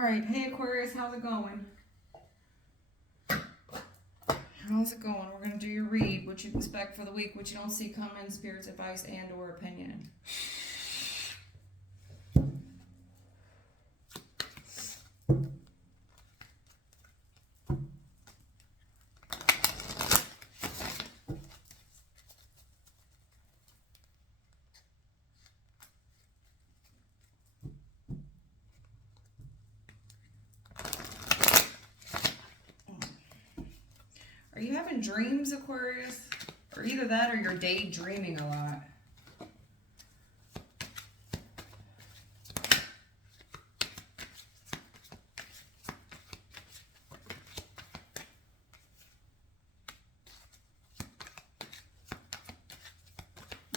right, hey Aquarius, how's it going? How's it going? We're gonna do your read, what you expect for the week, what you don't see coming, spirit's advice and or opinion. Are you having dreams, Aquarius? Or either that or you're daydreaming a lot.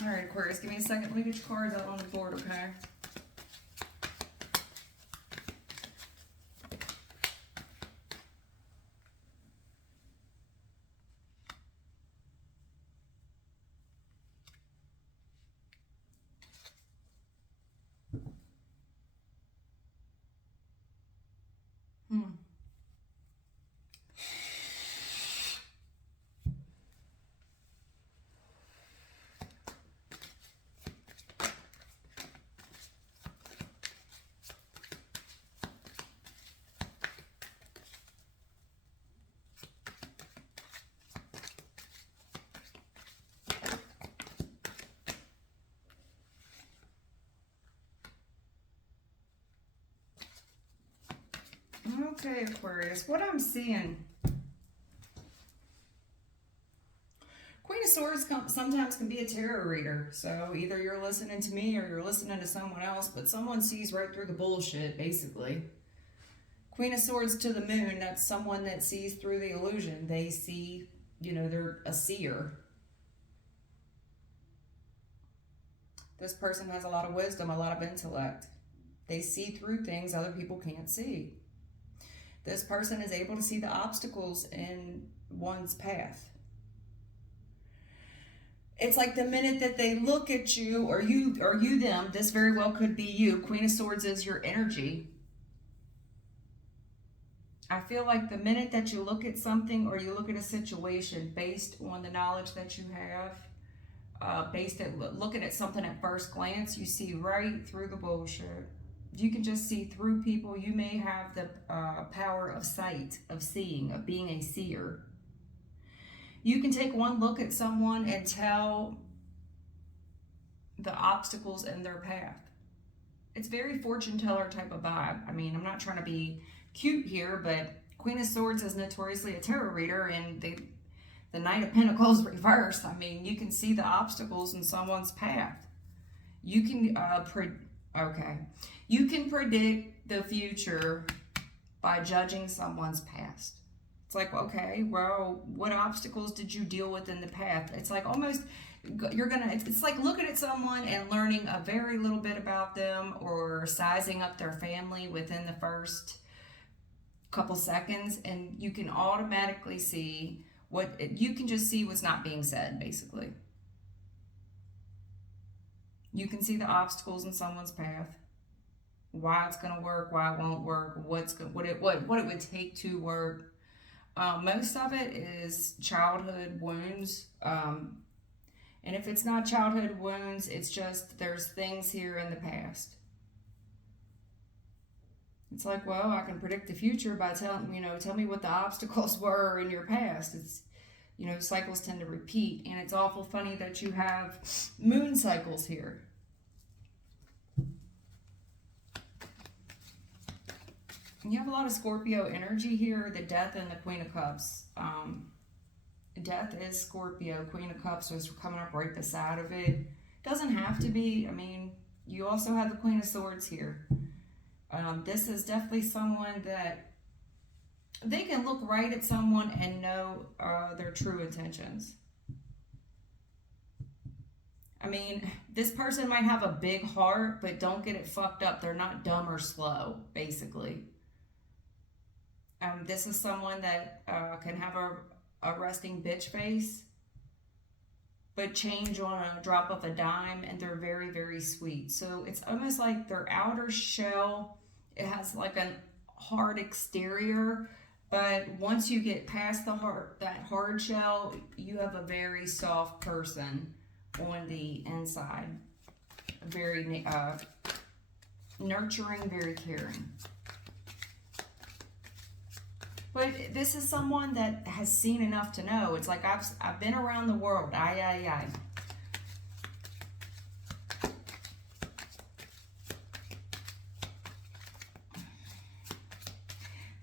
All right, Aquarius, give me a second. Let me get your cards out on the board, okay? Okay, Aquarius, what I'm seeing. Queen of Swords sometimes can be a tarot reader. So either you're listening to me or you're listening to someone else, but someone sees right through the bullshit, basically. Queen of Swords to the moon, that's someone that sees through the illusion. They see, they're a seer. This person has a lot of wisdom, a lot of intellect. They see through things other people can't see. This person is able to see the obstacles in one's path. It's like the minute that they look at you, or you them, this very well could be you. Queen of Swords is your energy. I feel like the minute that you look at something or you look at a situation based on the knowledge that you have, looking at something at first glance, you see right through the bullshit. You can just see through people. You may have the power of sight, of seeing, of being a seer. You can take one look at someone and tell the obstacles in their path. It's very fortune teller type of vibe. I mean, I'm not trying to be cute here, but Queen of Swords is notoriously a tarot reader, and the Knight of Pentacles reversed. I mean, you can see the obstacles in someone's path. You can You can predict the future by judging someone's past. It's like, okay, well, what obstacles did you deal with in the past? It's like almost, it's like looking at someone and learning a very little bit about them, or sizing up their family within the first couple seconds, and you can automatically see you can just see what's not being said, basically. You can see the obstacles in someone's path. Why it's going to work, why it won't work, what it would take to work. Most of it is childhood wounds. And if it's not childhood wounds, it's just there's things here in the past. It's like, well, I can predict the future by tell me what the obstacles were in your past. It's, cycles tend to repeat, and it's awful funny that you have moon cycles here. You have a lot of Scorpio energy here, the Death and the Queen of Cups. Death is Scorpio. Queen of Cups was coming up right beside of it. Doesn't have to be. I mean, you also have the Queen of Swords here. This is definitely someone that they can look right at someone and know their true intentions. I mean, this person might have a big heart, but don't get it fucked up. They're not dumb or slow, basically. This is someone that can have a resting bitch face, but change on a drop of a dime, and they're very, very sweet. So it's almost like their outer shell, it has like an hard exterior, but once you get past that hard shell, you have a very soft person on the inside. Very nurturing, very caring. But this is someone that has seen enough to know. It's like I've been around the world. Aye.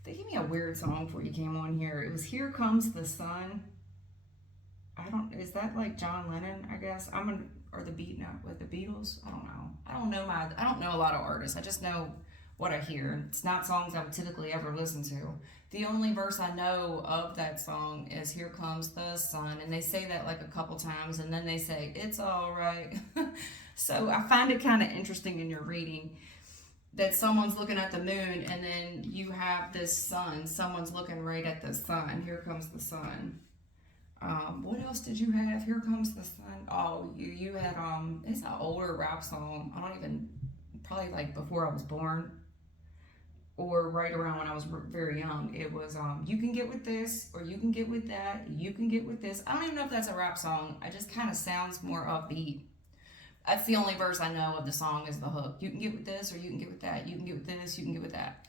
They gave me a weird song before you came on here. It was "Here Comes the Sun." Is that like John Lennon? I guess or the beat now with the Beatles. I don't know. I don't know a lot of artists. I just know what I hear. It's not songs I would typically ever listen to. The only verse I know of that song is "Here Comes the Sun," and they say that like a couple times, and then they say "It's all right." So I find it kind of interesting in your reading that someone's looking at the moon, and then you have this sun. Someone's looking right at the sun. Here comes the sun. What else did you have? Here Comes the Sun. Oh, you had it's an older rap song. Probably like before I was born, or right around when I was very young. It was "You can get with this," or "You can get with that," "You can get with this." I don't even know if that's a rap song. It just kind of sounds more upbeat. That's the only verse I know of the song is the hook. "You can get with this," or "You can get with that." "You can get with this," "You can get with that."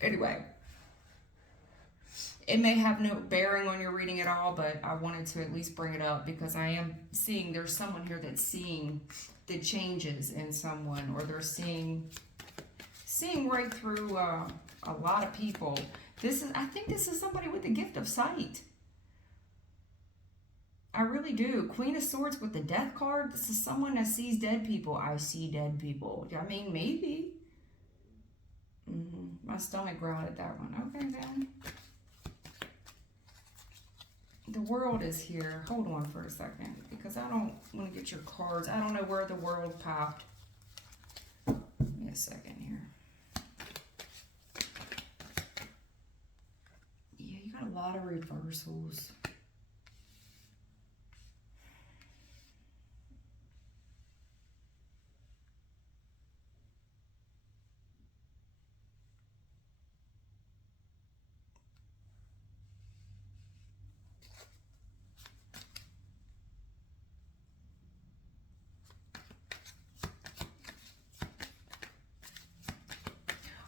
Anyway, it may have no bearing on your reading at all, but I wanted to at least bring it up because I am seeing there's someone here that's seeing the changes in someone, or they're seeing right through a lot of people. I think this is somebody with the gift of sight. I really do. Queen of Swords with the Death card. This is someone that sees dead people. I see dead people. I mean, maybe. My stomach growled at that one. Okay, then. The World is here. Hold on for a second, because I don't want to get your cards. I don't know where the World popped. Give me a second here. Yeah, you got a lot of reversals.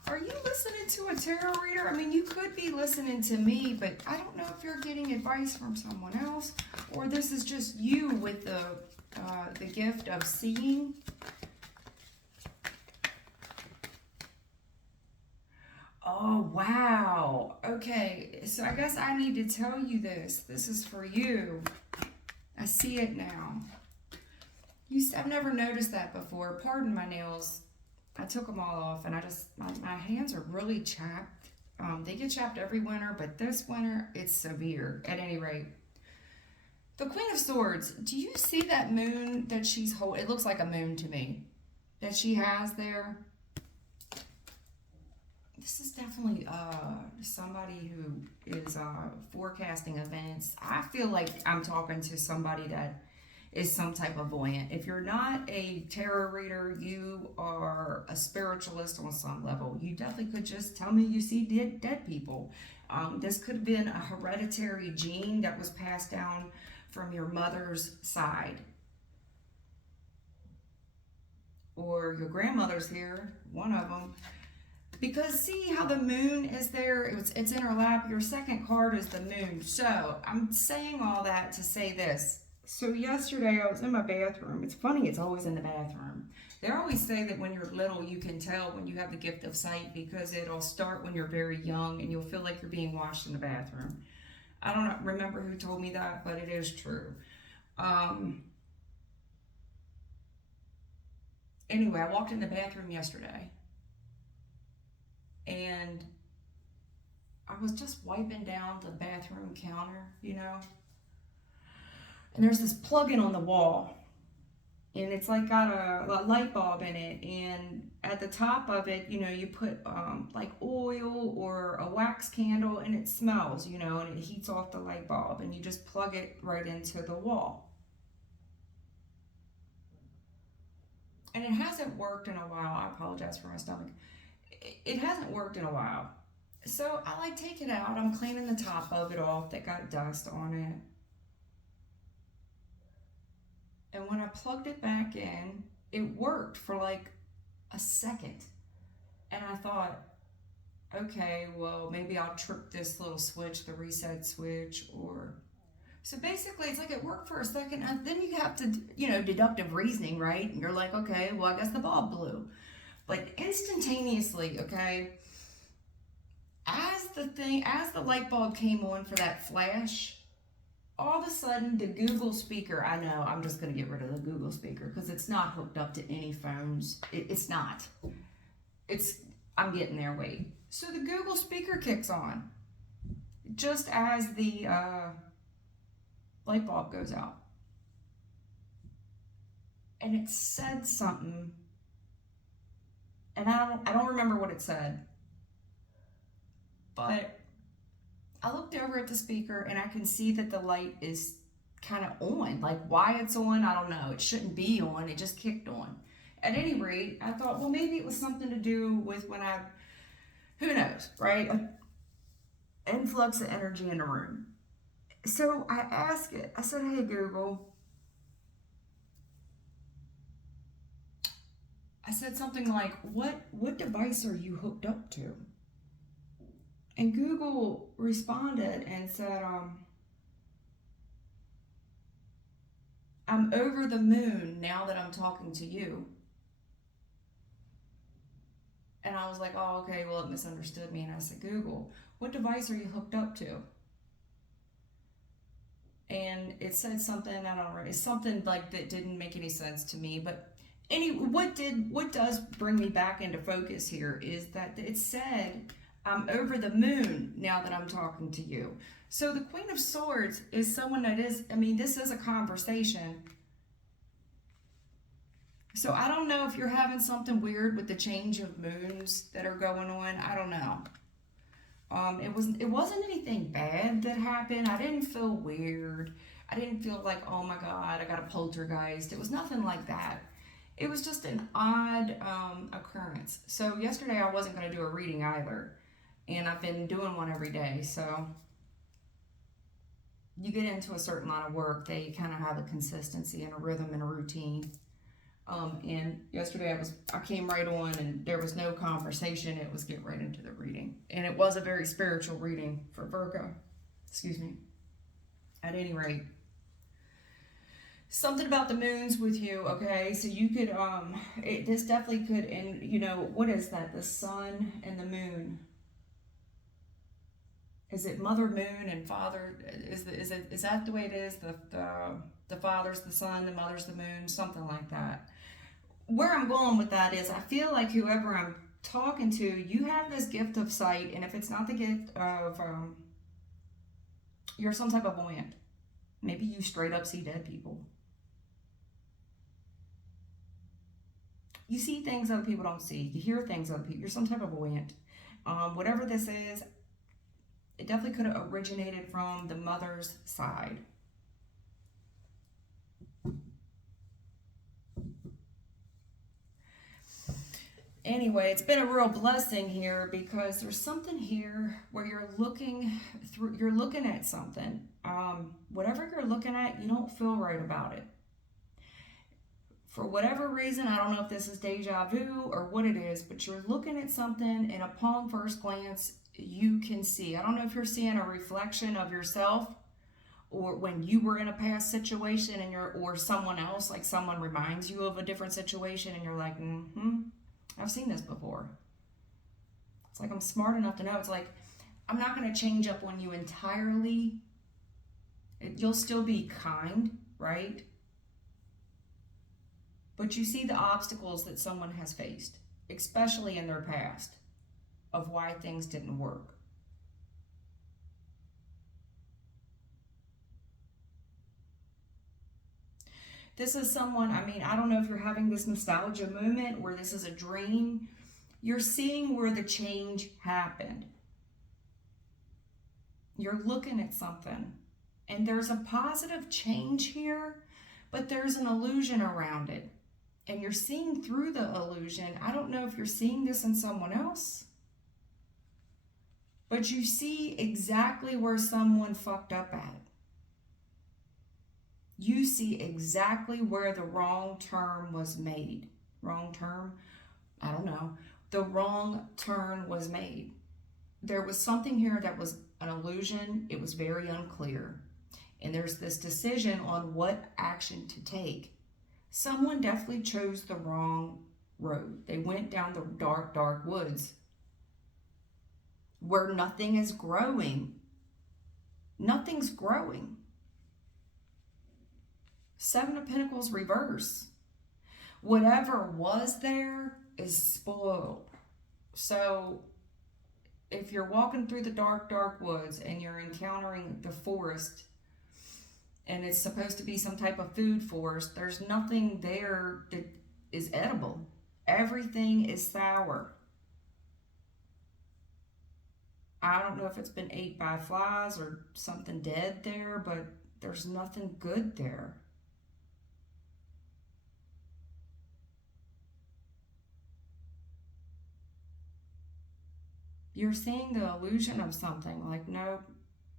Are you listening to a tarot reader? I mean, you could be listening to me, but I don't know if you're getting advice from someone else, or this is just you with the gift of seeing. Oh, wow. Okay, so I guess I need to tell you this. This is for you. I see it now. I've never noticed that before. Pardon my nails. I took them all off, and my hands are really chapped. They get chapped every winter, but this winter, it's severe. At any rate, the Queen of Swords, do you see that moon that she's holding? It looks like a moon to me that she has there. This is definitely somebody who is forecasting events. I feel like I'm talking to somebody that is some type of voyant. If you're not a tarot reader, you are a spiritualist on some level. You definitely could just tell me you see dead people. This could have been a hereditary gene that was passed down from your mother's side. Or your grandmother's here, one of them. Because see how the moon is there? It's in her lap. Your second card is the moon. So I'm saying all that to say this. So yesterday I was in my bathroom. It's funny, it's always in the bathroom. They always say that when you're little, you can tell when you have the gift of sight because it'll start when you're very young and you'll feel like you're being washed in the bathroom. I don't remember who told me that, but it is true. Anyway, I walked in the bathroom yesterday and I was just wiping down the bathroom counter, and there's this plug-in on the wall, and it's like got a light bulb in it, and at the top of it, you put like oil or a wax candle, and it smells, and it heats off the light bulb, and you just plug it right into the wall. And it hasn't worked in a while. I apologize for my stomach. it hasn't worked in a while. So I like take it out. I'm cleaning the top of it off that got dust on it. And when I plugged it back in, it worked for like a second. And I thought, okay, well, maybe I'll trip this little switch, the reset switch, or... So basically, it's like it worked for a second, and then you have to, deductive reasoning, right? And you're like, okay, well, I guess the bulb blew. But instantaneously, okay, as the light bulb came on for that flash, all of a sudden the Google speaker, I know, I'm just going to get rid of the Google speaker because it's not hooked up to any phones. It's not. I'm getting there, wait. So the Google speaker kicks on just as the light bulb goes out. And it said something, and I don't remember what it said, but I looked over at the speaker and I can see that the light is kind of on. Like why it's on, I don't know. It shouldn't be on, it just kicked on. At any rate, I thought, well, maybe it was something to do with when who knows, right? An influx of energy in the room. So I asked it, I said, hey Google, I said something like, what device are you hooked up to? And Google responded and said, I'm over the moon now that I'm talking to you. And I was like, oh, okay, well, it misunderstood me. And I said, Google, what device are you hooked up to? And it said something, I don't know, it's something like that didn't make any sense to me. But what does bring me back into focus here is that it said, I'm over the moon now that I'm talking to you. So the Queen of Swords is someone that is, this is a conversation. So I don't know if you're having something weird with the change of moons that are going on. I don't know. It wasn't anything bad that happened. I didn't feel weird. I didn't feel like, oh my God, I got a poltergeist. It was nothing like that. It was just an odd occurrence. So yesterday I wasn't going to do a reading either. And I've been doing one every day. So you get into a certain line of work, they kind of have a consistency and a rhythm and a routine. And yesterday I came right on and there was no conversation. It was get right into the reading. And it was a very spiritual reading for Virgo. Excuse me. At any rate. Something about the moons with you, okay? So you could, this definitely could, and what is that? The sun and the moon. Is it Mother Moon and Father? Is that the way it is? The father's the sun, the mother's the moon, something like that. Where I'm going with that is I feel like whoever I'm talking to, you have this gift of sight, and if it's not the gift of, you're some type of voyant. Maybe you straight up see dead people. You see things other people don't see. You hear things other people. You're some type of voyant. Whatever this is, it definitely could have originated from the mother's side. Anyway, it's been a real blessing here because there's something here where you're looking at something. Whatever you're looking at, you don't feel right about it. For whatever reason, I don't know if this is deja vu or what it is, but you're looking at something and upon first glance, you can see. I don't know if you're seeing a reflection of yourself or when you were in a past situation and or someone else, like someone reminds you of a different situation and you're like, I've seen this before. It's like I'm smart enough to know. It's like I'm not going to change up on you entirely. You'll still be kind, right? But you see the obstacles that someone has faced, especially in their past, of why things didn't work. This is someone, I don't know if you're having this nostalgia moment where this is a dream. You're seeing where the change happened. You're looking at something, and there's a positive change here, but there's an illusion around it. and you're seeing through the illusion. I don't know if you're seeing this in someone else, but you see exactly where someone fucked up at. You see exactly where the wrong turn was made. Wrong term? I don't know. The wrong turn was made. There was something here that was an illusion. It was very unclear. And there's this decision on what action to take. Someone definitely chose the wrong road. They went down the dark, dark woods where nothing is growing. Nothing's growing. Seven of Pentacles reverse. Whatever was there is spoiled. So if you're walking through the dark, dark woods and you're encountering the forest and it's supposed to be some type of food forest, there's nothing there that is edible. Everything is sour. I don't know if it's been ate by flies or something dead there, but there's nothing good there. You're seeing the illusion of something, like, nope,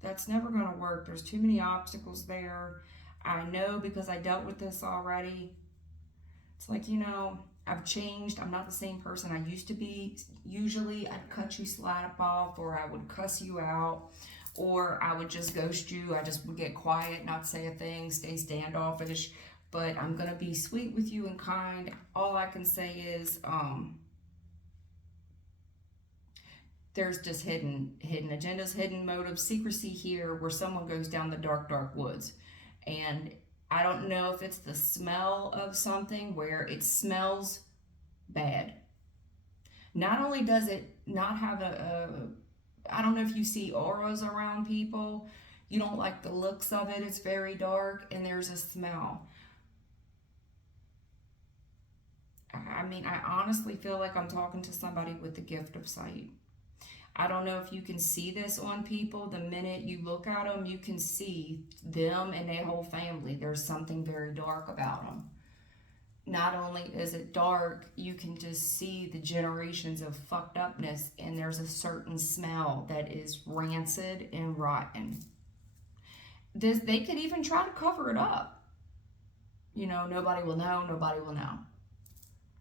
that's never going to work. There's too many obstacles there. I know because I dealt with this already. It's like, you know, I've changed. I'm not the same person I used to be. Usually I'd cut you slap off, or I would cuss you out, or I would just ghost you. I just would get quiet, not say a thing, stay standoffish. But I'm going to be sweet with you and kind. All I can say is, there's just hidden agendas, hidden motives, secrecy here where someone goes down the dark, dark woods. And I don't know if it's the smell of something where it smells bad. Not only does it not have I don't know if you see auras around people. You don't like the looks of it. It's very dark and there's a smell. I mean, I honestly feel like I'm talking to somebody with the gift of sight. I don't know if you can see this on people. The minute you look at them, you can see them and their whole family. There's something very dark about them. Not only is it dark, you can just see the generations of fucked upness, and there's a certain smell that is rancid and rotten. They could even try to cover it up. You know, nobody will know, nobody will know.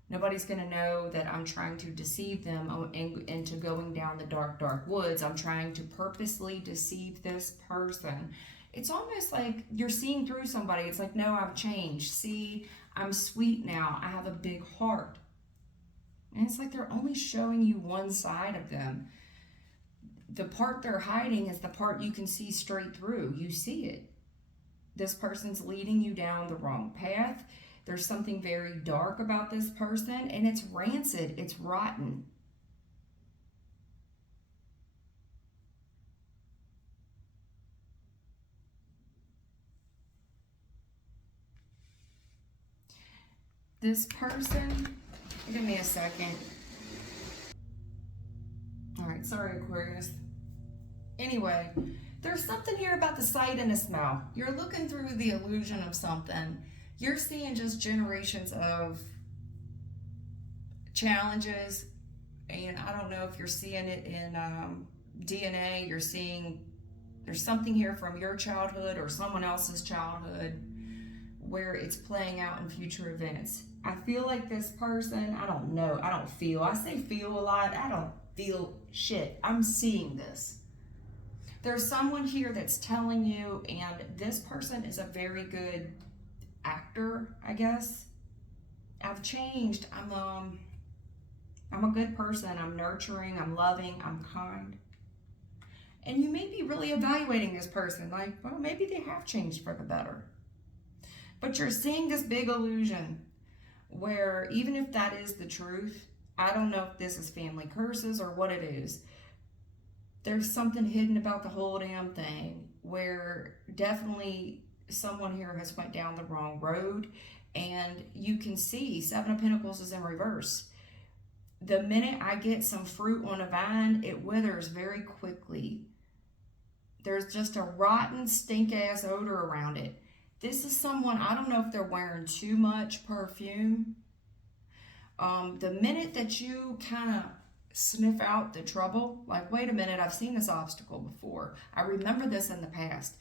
Nobody's going to know that I'm trying to deceive them into going down the dark, dark woods. I'm trying to purposely deceive this person. It's almost like you're seeing through somebody. It's like, no, I've changed. See, I'm sweet now. I have a big heart. And it's like they're only showing you one side of them. The part they're hiding is the part you can see straight through. You see it. This person's leading you down the wrong path. There's something very dark about this person, and it's rancid, it's rotten. This person, give me a second. All right, sorry, Aquarius. Anyway, there's something here about the sight and the smell. You're looking through the illusion of something. You're seeing just generations of challenges, and I don't know if you're seeing it in DNA. You're seeing there's something here from your childhood or someone else's childhood where it's playing out in future events. I feel like this person, I don't know, I don't feel. I say feel a lot. I don't feel shit. I'm seeing this. There's someone here that's telling you, and this person is a very good actor, I guess. I've changed. I'm a good person. I'm nurturing, I'm loving, I'm kind. And you may be really evaluating this person, like, well, maybe they have changed for the better. But you're seeing this big illusion where even if that is the truth, I don't know if this is family curses or what it is. There's something hidden about the whole damn thing where definitely someone here has went down the wrong road, and you can see Seven of Pentacles is in reverse. The minute I get some fruit on a vine, it withers very quickly. There's just a rotten, stink-ass odor around it. This is someone, I don't know if they're wearing too much perfume, The minute that you kind of sniff out the trouble, like, wait a minute, I've seen this obstacle before. I remember this in the past.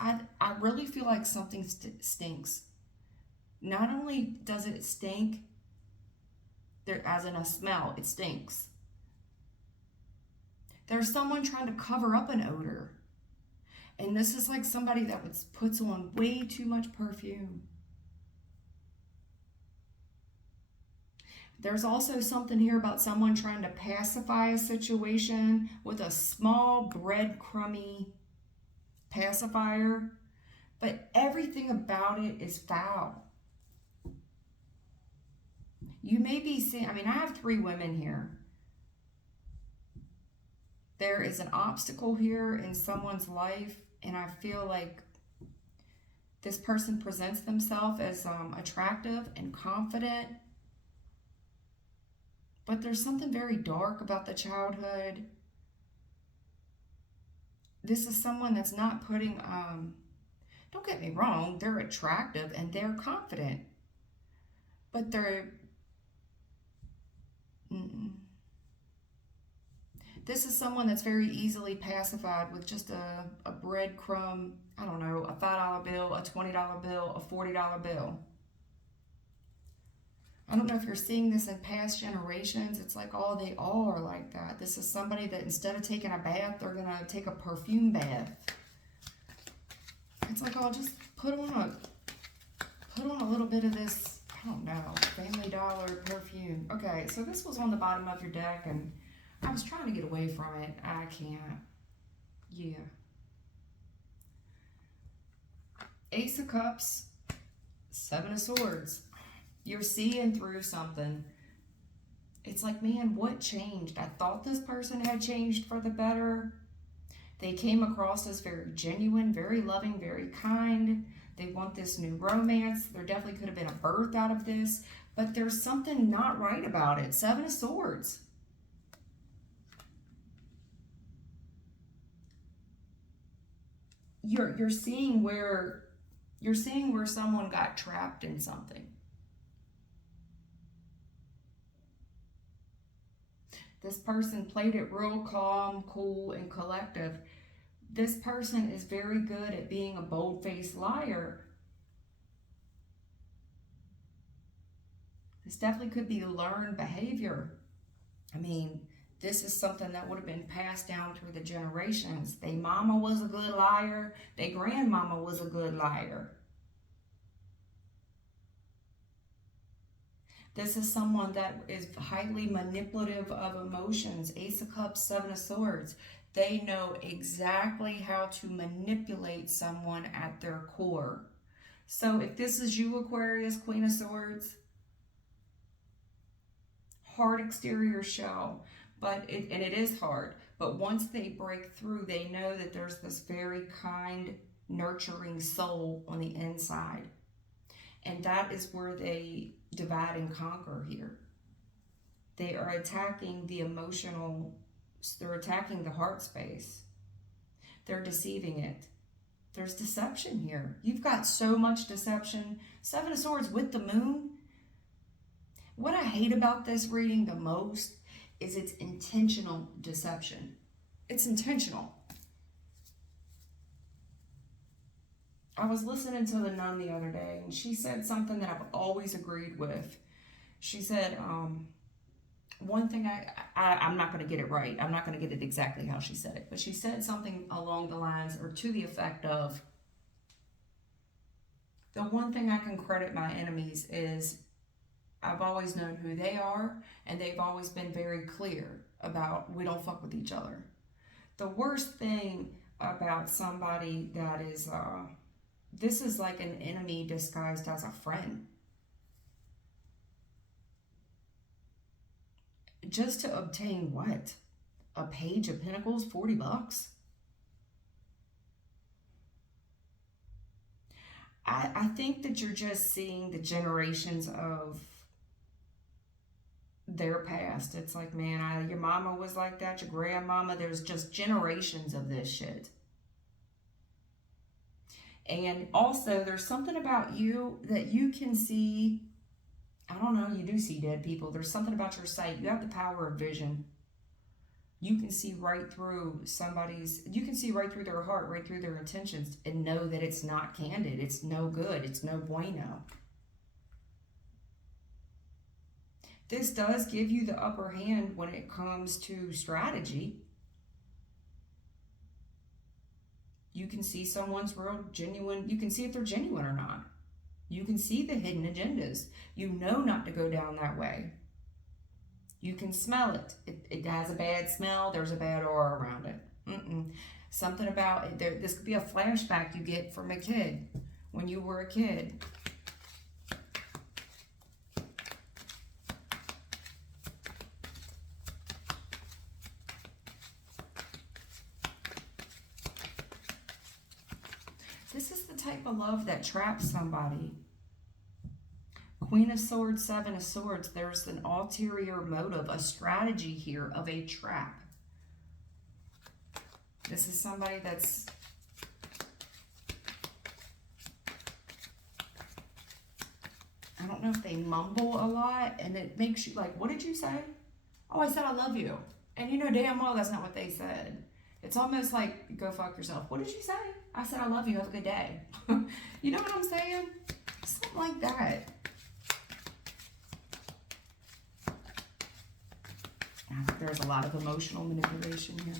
I really feel like something stinks. Not only does it stink, there, as in a smell, it stinks. There's someone trying to cover up an odor. And this is like somebody that puts on way too much perfume. There's also something here about someone trying to pacify a situation with a small breadcrumby pacifier, but everything about it is foul. You may be seeing, I mean, I have 3 women here. There is an obstacle here in someone's life, and I feel like this person presents themselves as attractive and confident, but there's something very dark about the childhood. This is someone that's not putting, don't get me wrong, they're attractive and they're confident, but this is someone that's very easily pacified with just a breadcrumb, I don't know, a $5 bill, a $20 bill, a $40 bill. I don't know if you're seeing this in past generations. It's like, oh, they all are like that. This is somebody that instead of taking a bath, they're going to take a perfume bath. It's like, oh, just put on a little bit of this, I don't know, Family Dollar perfume. Okay, so this was on the bottom of your deck, and I was trying to get away from it. I can't. Yeah. Ace of Cups, 7 of Swords. You're seeing through something. It's like, man, what changed? I thought this person had changed for the better. They came across as very genuine, very loving, very kind. They want this new romance. There definitely could have been a birth out of this, but there's something not right about it. 7 of Swords. You're seeing where someone got trapped in something. This person played it real calm, cool, and collective. This person is very good at being a bold-faced liar. This definitely could be learned behavior. I mean, this is something that would have been passed down through the generations. Their mama was a good liar. Their grandmama was a good liar. This is someone that is highly manipulative of emotions. Ace of Cups, 7 of Swords. They know exactly how to manipulate someone at their core. So if this is you, Aquarius, Queen of Swords, hard exterior shell, but it is hard. But once they break through, they know that there's this very kind, nurturing soul on the inside. And that is where they divide and conquer here. They are attacking the emotional, they're attacking the heart space. They're deceiving it. There's deception here. You've got so much deception. 7 of Swords with the moon. What I hate about this reading the most is it's intentional deception. It's intentional. I was listening to the nun the other day, and she said something that I've always agreed with. She said, one thing I'm not going to get it right. I'm not going to get it exactly how she said it, but she said something along the lines or to the effect of, the one thing I can credit my enemies is I've always known who they are, and they've always been very clear about we don't fuck with each other. The worst thing about somebody that is, this is like an enemy disguised as a friend. Just to obtain what? A Page of Pentacles, $40? I think that you're just seeing the generations of their past. It's like, man, your mama was like that, your grandmama. There's just generations of this shit. And also, there's something about you that you can see I don't know, you do see dead people. There's something about your sight. You have the power of vision. You can see right through you can see right through their heart, right through their intentions, and know that it's not candid. It's no good. It's no bueno. This does give you the upper hand when it comes to strategy. You can see someone's real genuine. You can see if they're genuine or not. You can see the hidden agendas. You know not to go down that way. You can smell it. It has a bad smell. There's a bad aura around it. Something about it. This could be a flashback you get from a kid when you were a kid. This is the type of love that traps somebody. Queen of Swords, Seven of Swords, there's an ulterior motive, a strategy here of a trap. This is somebody that's... I don't know if they mumble a lot and it makes you like, what did you say? Oh, I said I love you. And you know damn well that's not what they said. It's almost like, go fuck yourself. What did you say? I said I love you. Have a good day. You know what I'm saying? Something like that. There's a lot of emotional manipulation here.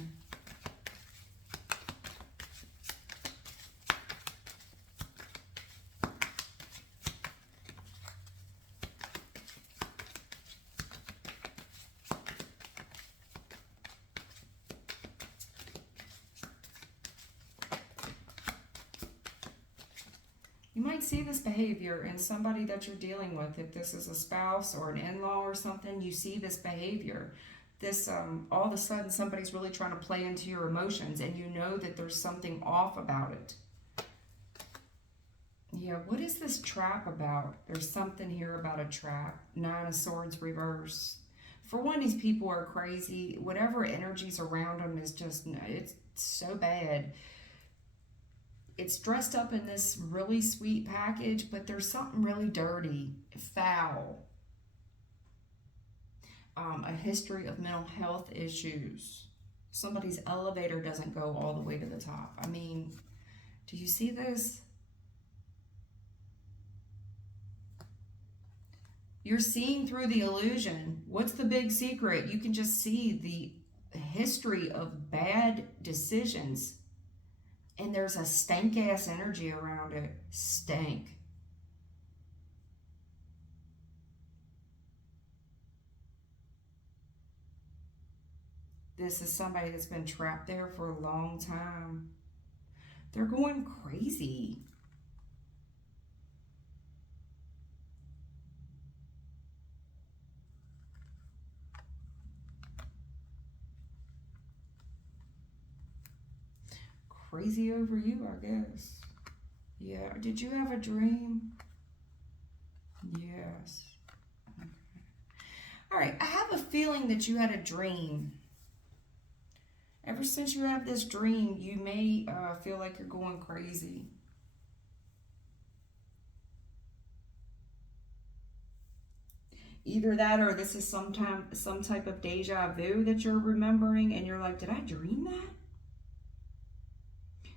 You might see this behavior in somebody that you're dealing with. If this is a spouse or an in-law or something, you see this behavior. This, all of a sudden, somebody's really trying to play into your emotions, and you know that there's something off about it. Yeah, what is this trap about? There's something here about a trap. Nine of Swords reverse. For one, these people are crazy. Whatever energy's around them is just, it's so bad. It's dressed up in this really sweet package, but there's something really dirty, foul. A history of mental health issues. Somebody's elevator doesn't go all the way to the top. I mean, do you see this? You're seeing through the illusion. What's the big secret? You can just see the history of bad decisions. And there's a stank-ass energy around it. Stank. This is somebody that's been trapped there for a long time. They're going crazy. Crazy over you, I guess. Yeah. Did you have a dream? Yes. Okay. All right. I have a feeling that you had a dream. Ever since you have this dream, you may feel like you're going crazy. Either that or this is some type of deja vu that you're remembering and you're like, did I dream that?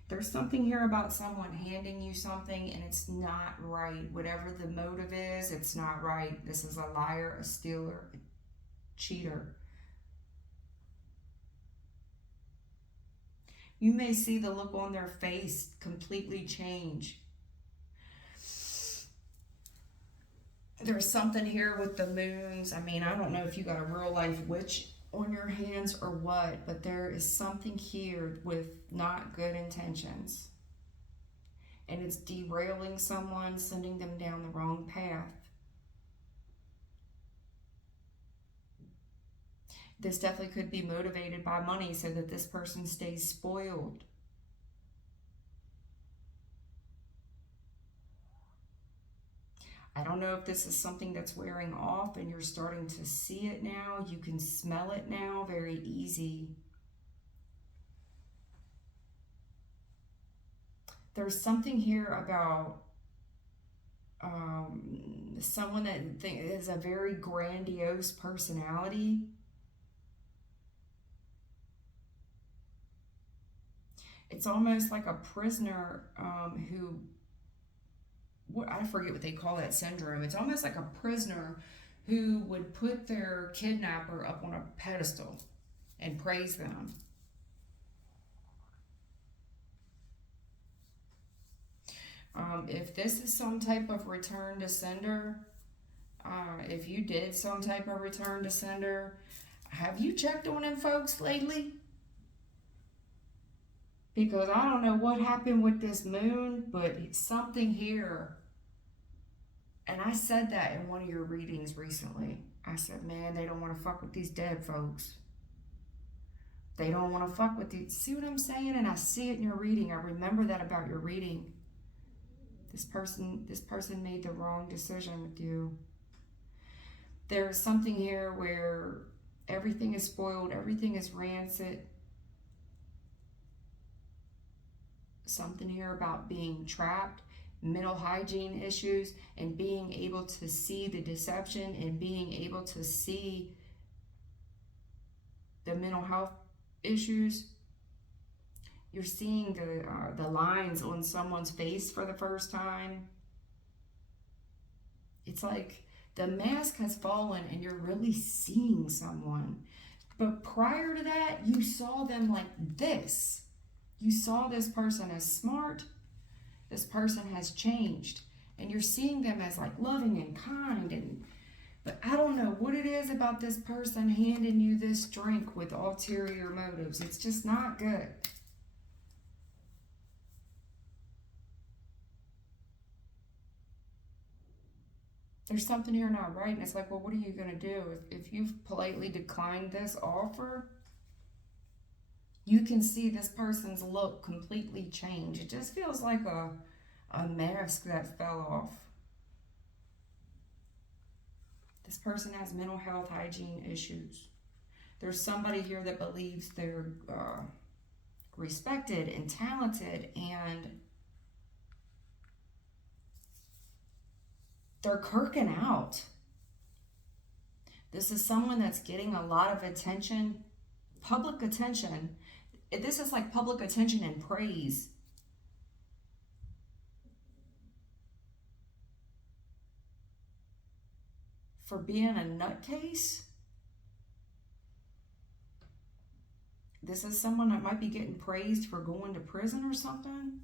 There's something here about someone handing you something and it's not right. Whatever the motive is, it's not right. This is a liar, a stealer, a cheater. You may see the look on their face completely change. There's something here with the moons. I mean, I don't know if you got a real life witch on your hands or what, but there is something here with not good intentions. And it's derailing someone, sending them down the wrong path. This definitely could be motivated by money so that this person stays spoiled. I don't know if this is something that's wearing off and you're starting to see it now. You can smell it now, very easy. There's something here about Someone that has a very grandiose personality. It's almost like a prisoner who, I forget what they call that syndrome. It's almost like a prisoner who would put their kidnapper up on a pedestal and praise them. If this is some type of return to sender, if you did some type of return to sender, have you checked on them folks lately? Because I don't know what happened with this moon, but it's something here. And I said that in one of your readings recently. I said, man, they don't want to fuck with these dead folks. They don't want to fuck with these. See what I'm saying? And I see it in your reading. I remember that about your reading. This person made the wrong decision with you. There's something here where everything is spoiled, everything is rancid. Something here about being trapped, mental hygiene issues, and being able to see the deception and being able to see the mental health issues. You're seeing the lines on someone's face for the first time. It's like the mask has fallen and you're really seeing someone. But prior to that, you saw them like this. You saw this person as smart. This person has changed. And you're seeing them as like loving and kind. But I don't know what it is about this person handing you this drink with ulterior motives. It's just not good. There's something here not right, and it's like, well, what are you going to do? If you've politely declined this offer, you can see this person's look completely change. It just feels like a mask that fell off. This person has mental health hygiene issues. There's somebody here that believes they're respected and talented, and they're kirking out. This is someone that's getting a lot of attention, public attention. This is like public attention and praise. For being a nutcase. This is someone that might be getting praised for going to prison or something.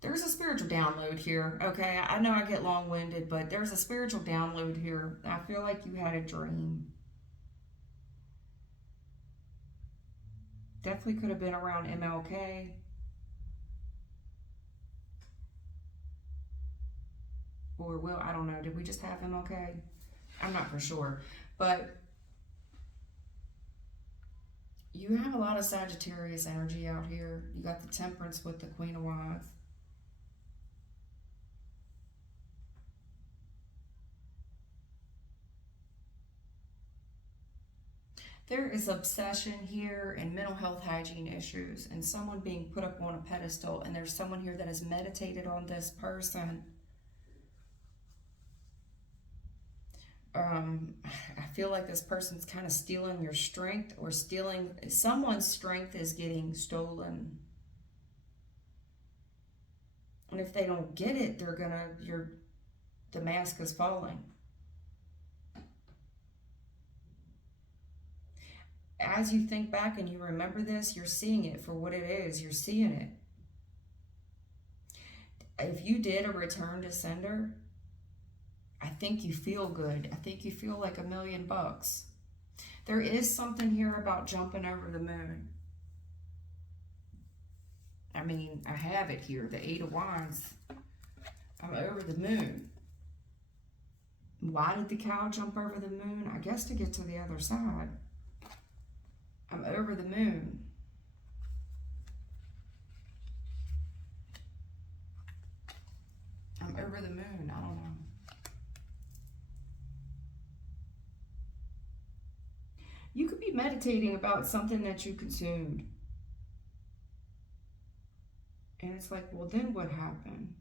There's a spiritual download here, okay? I know I get long-winded, but there's a spiritual download here. I feel like you had a dream. Definitely could have been around MLK. Or will, I don't know. Did we just have MLK? I'm not for sure. But you have a lot of Sagittarius energy out here. You got the Temperance with the Queen of Wands. There is obsession here and mental health hygiene issues and someone being put up on a pedestal, and there's someone here that has meditated on this person. I feel like this person's kind of stealing your strength, or stealing someone's strength is getting stolen. And if they don't get it, they're gonna, the mask is falling. As you think back and you remember this, you're seeing it for what it is. You're seeing it. If you did a return to sender, I think you feel good. I think you feel like $1 million. There is something here about jumping over the moon. I mean, I have it here, the 8 of Wands. I'm over the moon. Why did the cow jump over the moon? I guess to get to the other side. I'm over the moon. I'm over the moon. I don't know. You could be meditating about something that you consumed. it's like, well, then what happened?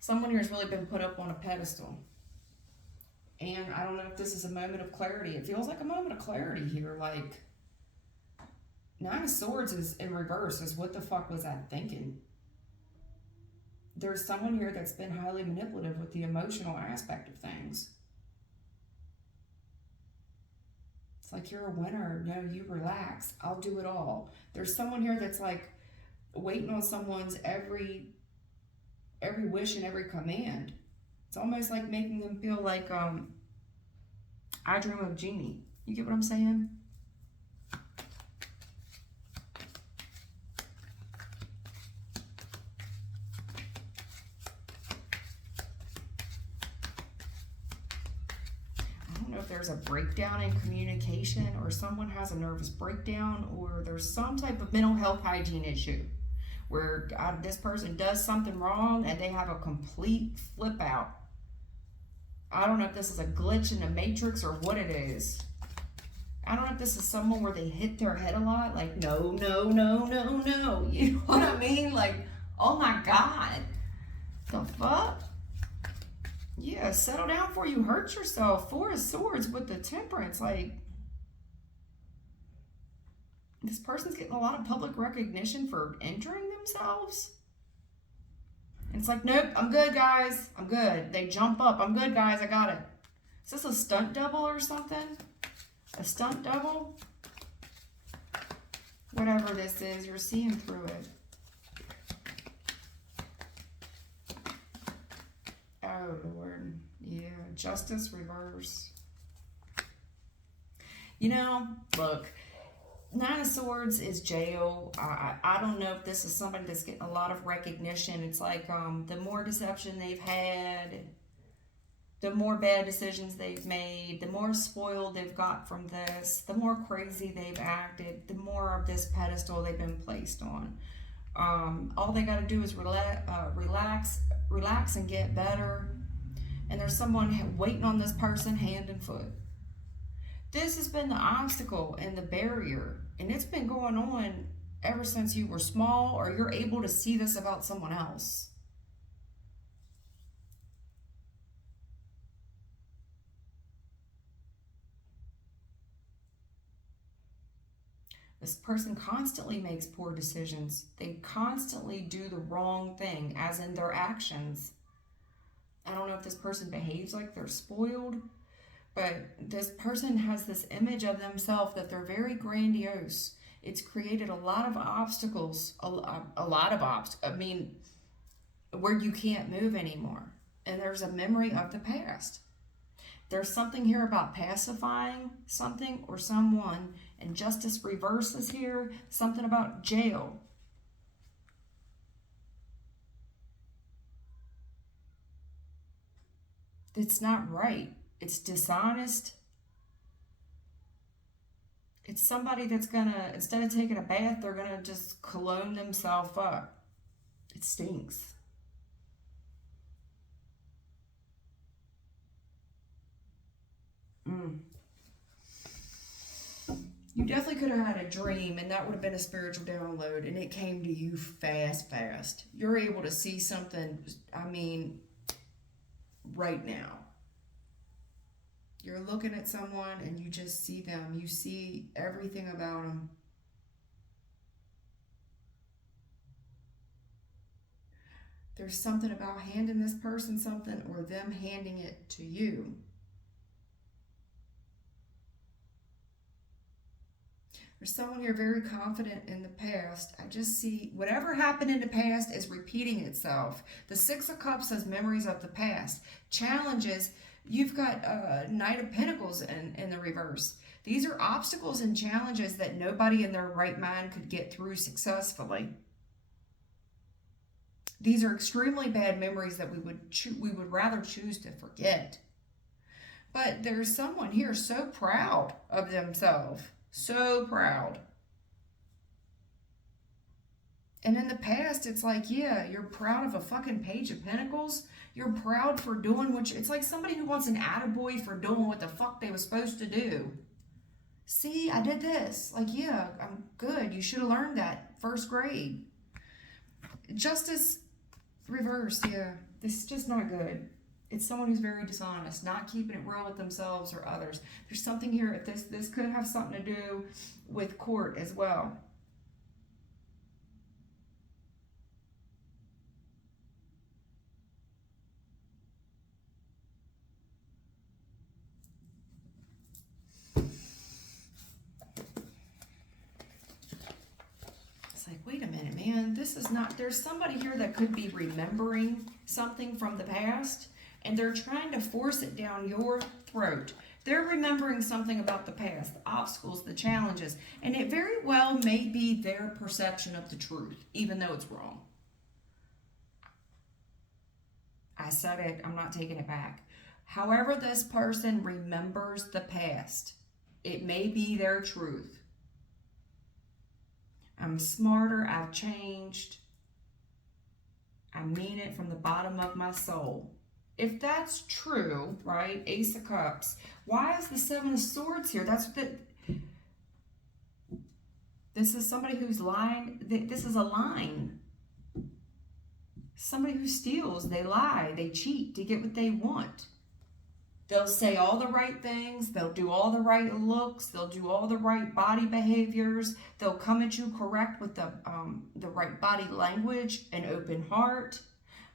Someone here has really been put up on a pedestal. And I don't know if this is a moment of clarity. It feels like a moment of clarity here. Like, Nine of Swords is in reverse. Is what the fuck was I thinking? There's someone here that's been highly manipulative with the emotional aspect of things. It's like, you're a winner. No, you relax. I'll do it all. There's someone here that's like waiting on someone's every wish and every command. It's almost like making them feel like I Dream of Jeannie. You get what I'm saying? I don't know if there's a breakdown in communication, or someone has a nervous breakdown, or there's some type of mental health hygiene issue where this person does something wrong and they have a complete flip out. I don't know if this is a glitch in the matrix or what it is. I don't know if this is someone where they hit their head a lot, like, no, no, no, no, no. You know what I mean? Like, oh my God. The fuck? Yeah, settle down before you hurt yourself. Four of Swords with the Temperance. Like, this person's getting a lot of public recognition for injuring themselves. And it's like, nope, I'm good, guys. I'm good. They jump up. I'm good, guys. I got it. Is this a stunt double or something? A stunt double? Whatever this is, you're seeing through it. Oh, Lord. Yeah, Justice reverse. You know, look, Nine of Swords is jail. I don't know if this is somebody that's getting a lot of recognition. It's like the more deception they've had, the more bad decisions they've made, the more spoiled they've got from this, the more crazy they've acted, the more of this pedestal they've been placed on. All they got to do is relax and get better. And there's someone waiting on this person hand and foot. This has been the obstacle and the barrier, and it's been going on ever since you were small, or you're able to see this about someone else. This person constantly makes poor decisions. They constantly do the wrong thing, as in their actions. I don't know if this person behaves like they're spoiled, but this person has this image of themselves that they're very grandiose. It's created a lot of obstacles, a lot of obstacles. I mean, where you can't move anymore. And there's a memory of the past. There's something here about pacifying something or someone, and Justice reverses here, something about jail. It's not right. It's dishonest. It's somebody that's gonna, instead of taking a bath, they're gonna just cologne themselves up. It stinks. You definitely could have had a dream, and that would have been a spiritual download, and it came to you fast. You're able to see something, I mean, right now. You're looking at someone and you just see them. You see everything about them. There's something about handing this person something, or them handing it to you. There's someone here very confident in the past. I just see whatever happened in the past is repeating itself. The Six of Cups says memories of the past. Challenges. You've got Knight of Pentacles in the reverse. These are obstacles and challenges that nobody in their right mind could get through successfully. These are extremely bad memories that we would rather choose to forget. But there's someone here so proud of themselves. So proud. And in the past, it's like, yeah, you're proud of a fucking Page of Pentacles. You're proud for doing what it's like somebody who wants an attaboy for doing what the fuck they were supposed to do. See, I did this. Like, yeah, I'm good. You should have learned that first grade. Justice reversed, yeah. This is just not good. It's someone who's very dishonest, not keeping it real with themselves or others. There's something here. This could have something to do with court as well. It's like, wait a minute, man. This is not. There's somebody here that could be remembering something from the past, and they're trying to force it down your throat. They're remembering something about the past, the obstacles, the challenges, and it very well may be their perception of the truth, even though it's wrong. I said it, I'm not taking it back. However, this person remembers the past, it may be their truth. I'm smarter, I've changed. I mean it from the bottom of my soul. If that's true, right, Ace of Cups, why is the Seven of Swords here? That's what this is somebody who's lying. This is a line. Somebody who steals, they lie, they cheat to get what they want. They'll say all the right things, they'll do all the right looks, they'll do all the right body behaviors, they'll come at you correct with the right body language, an open heart.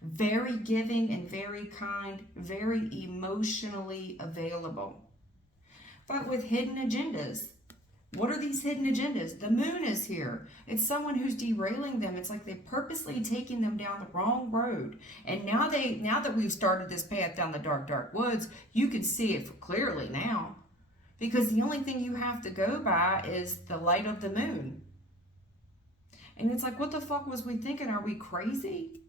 Very giving and very kind, very emotionally available. But with hidden agendas. What are these hidden agendas? The moon is here. It's someone who's derailing them. It's like they're purposely taking them down the wrong road. And now that we've started this path down the dark, dark woods, you can see it clearly now. Because the only thing you have to go by is the light of the moon. And it's like, what the fuck was we thinking? Are we crazy?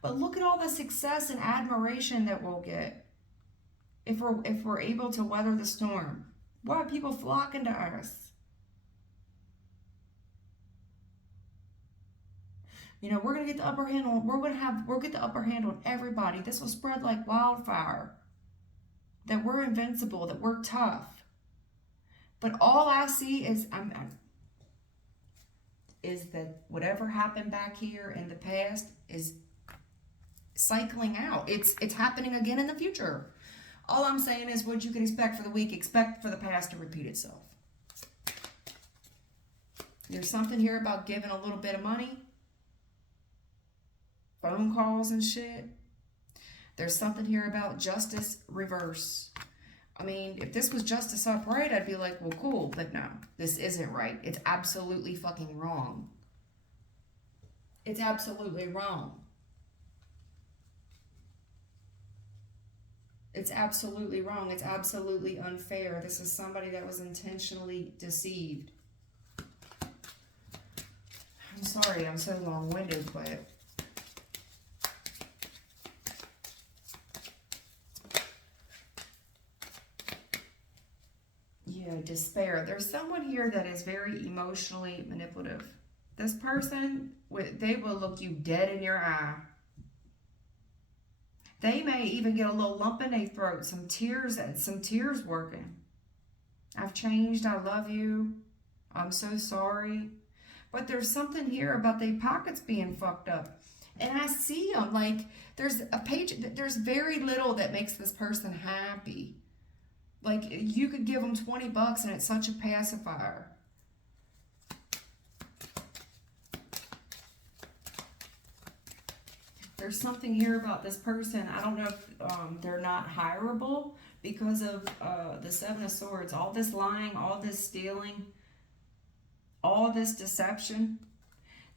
But look at all the success and admiration that we'll get if we're able to weather the storm. Why are people flocking to us? You know, we're gonna get the upper hand on. We'll get the upper hand on everybody. This will spread like wildfire. That we're invincible. That we're tough. But all I see is is that whatever happened back here in the past is cycling out. It's happening again in the future. All I'm saying is what you can expect for the week, expect for the past to repeat itself. There's something here about giving a little bit of money, phone calls and shit. There's something here about justice reverse. I mean, if this was justice upright, I'd be like, well, cool, but no, this isn't right. It's absolutely fucking wrong. It's absolutely wrong. It's absolutely wrong. It's absolutely unfair. This is somebody that was intentionally deceived. I'm sorry, I'm so long-winded, but yeah, despair. There's someone here that is very emotionally manipulative. This person, they will look you dead in your eye. They may even get a little lump in their throat, some tears working. I've changed, I love you, I'm so sorry. But there's something here about their pockets being fucked up. And I see them, like, there's very little that makes this person happy. Like, you could give them 20 bucks and it's such a pacifier. There's something here about this person. I don't know if they're not hireable because of the Seven of Swords. All this lying, all this stealing, all this deception.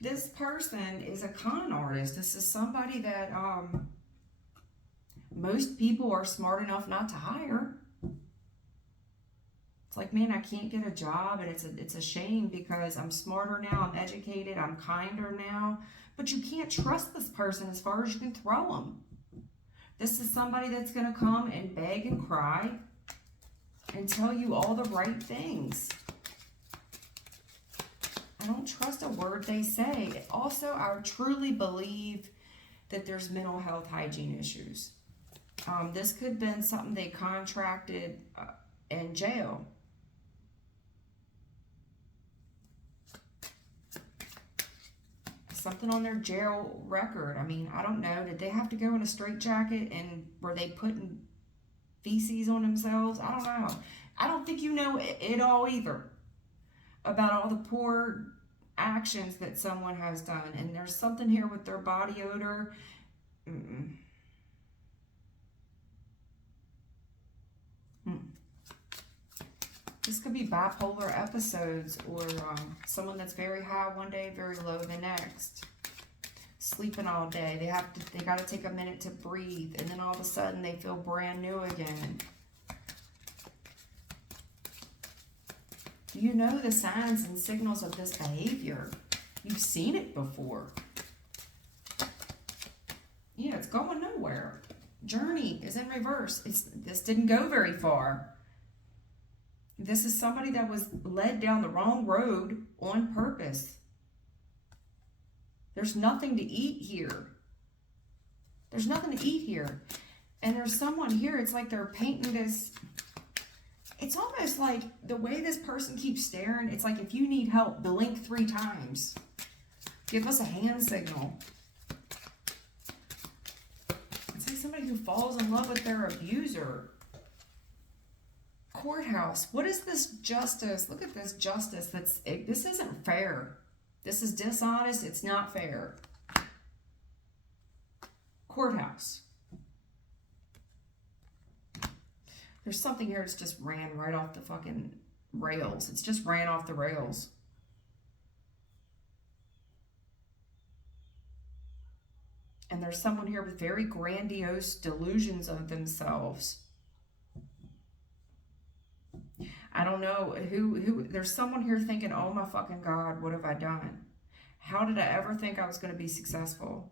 This person is a con artist. This is somebody that most people are smart enough not to hire. It's like, man, I can't get a job, and it's a shame because I'm smarter now, I'm educated, I'm kinder now. But you can't trust this person as far as you can throw them. This is somebody that's going to come and beg and cry and tell you all the right things. I don't trust a word they say. Also, I truly believe that there's mental health hygiene issues. This could have been something they contracted in jail. something on their jail record. I mean, I don't know. Did they have to go in a straitjacket, and were they putting feces on themselves? I don't know. I don't think you know it all either about all the poor actions that someone has done. And there's something here with their body odor. This could be bipolar episodes, or someone that's very high one day, very low the next. Sleeping all day. They got to take a minute to breathe, and then all of a sudden they feel brand new again. Do you know the signs and signals of this behavior? You've seen it before. Yeah, it's going nowhere. Journey is in reverse. This didn't go very far. This is somebody that was led down the wrong road on purpose. There's nothing to eat here. There's nothing to eat here. And there's someone here, it's like they're painting this. It's almost like the way this person keeps staring, it's like if you need help, blink 3 times. Give us a hand signal. It's like somebody who falls in love with their abuser. Courthouse. What is this justice? Look at this justice. This isn't fair. This is dishonest. It's not fair. Courthouse. There's something here that's just ran right off the fucking rails. It's just ran off the rails. And there's someone here with very grandiose delusions of themselves. I don't know who, there's someone here thinking, oh my fucking God, what have I done? How did I ever think I was going to be successful?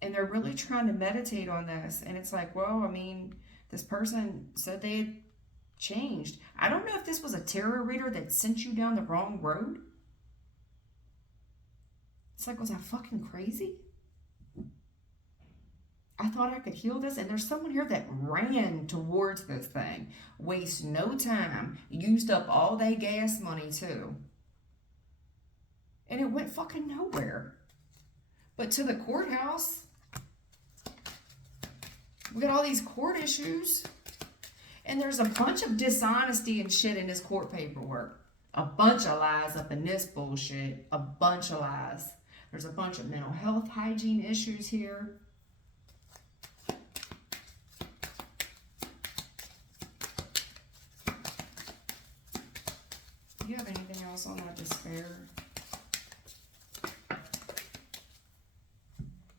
And they're really trying to meditate on this. And it's like, well, I mean, this person said they had changed. I don't know if this was a tarot reader that sent you down the wrong road. It's like, was I fucking crazy? I thought I could heal this, and there's someone here that ran towards this thing. Waste no time. Used up all their gas money, too. And it went fucking nowhere. But to the courthouse, we got all these court issues. And there's a bunch of dishonesty and shit in this court paperwork. A bunch of lies up in this bullshit. A bunch of lies. There's a bunch of mental health hygiene issues here. Do you have anything else on that despair?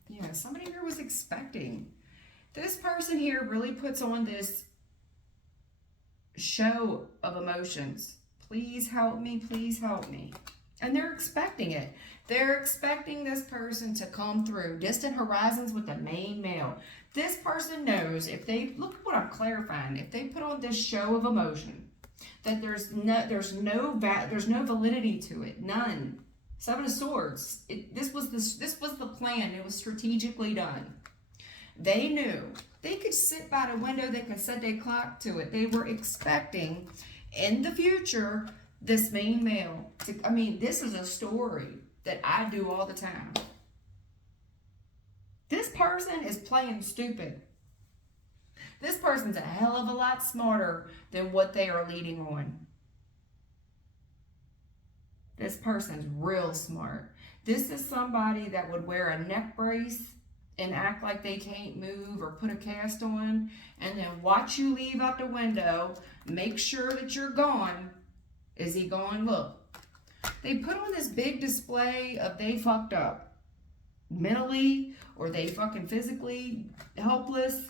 Yeah, somebody here was expecting. This person here really puts on this show of emotions. Please help me, please help me. And they're expecting it. They're expecting this person to come through. Distant horizons with the main male. This person knows if they, look at what I'm clarifying, if they put on this show of emotion, that there's no validity to it, none. 7 of Swords. This was the plan. It was strategically done. They knew they could sit by the window. They could set their clock to it. They were expecting in the future this main male. I mean, this is a story that I do all the time. This person is playing stupid. This person's a hell of a lot smarter than what they are leading on. This person's real smart. This is somebody that would wear a neck brace and act like they can't move or put a cast on, and then watch you leave out the window, make sure that you're gone. Is he going? Look. They put on this big display of they fucked up. Mentally, or they fucking physically helpless.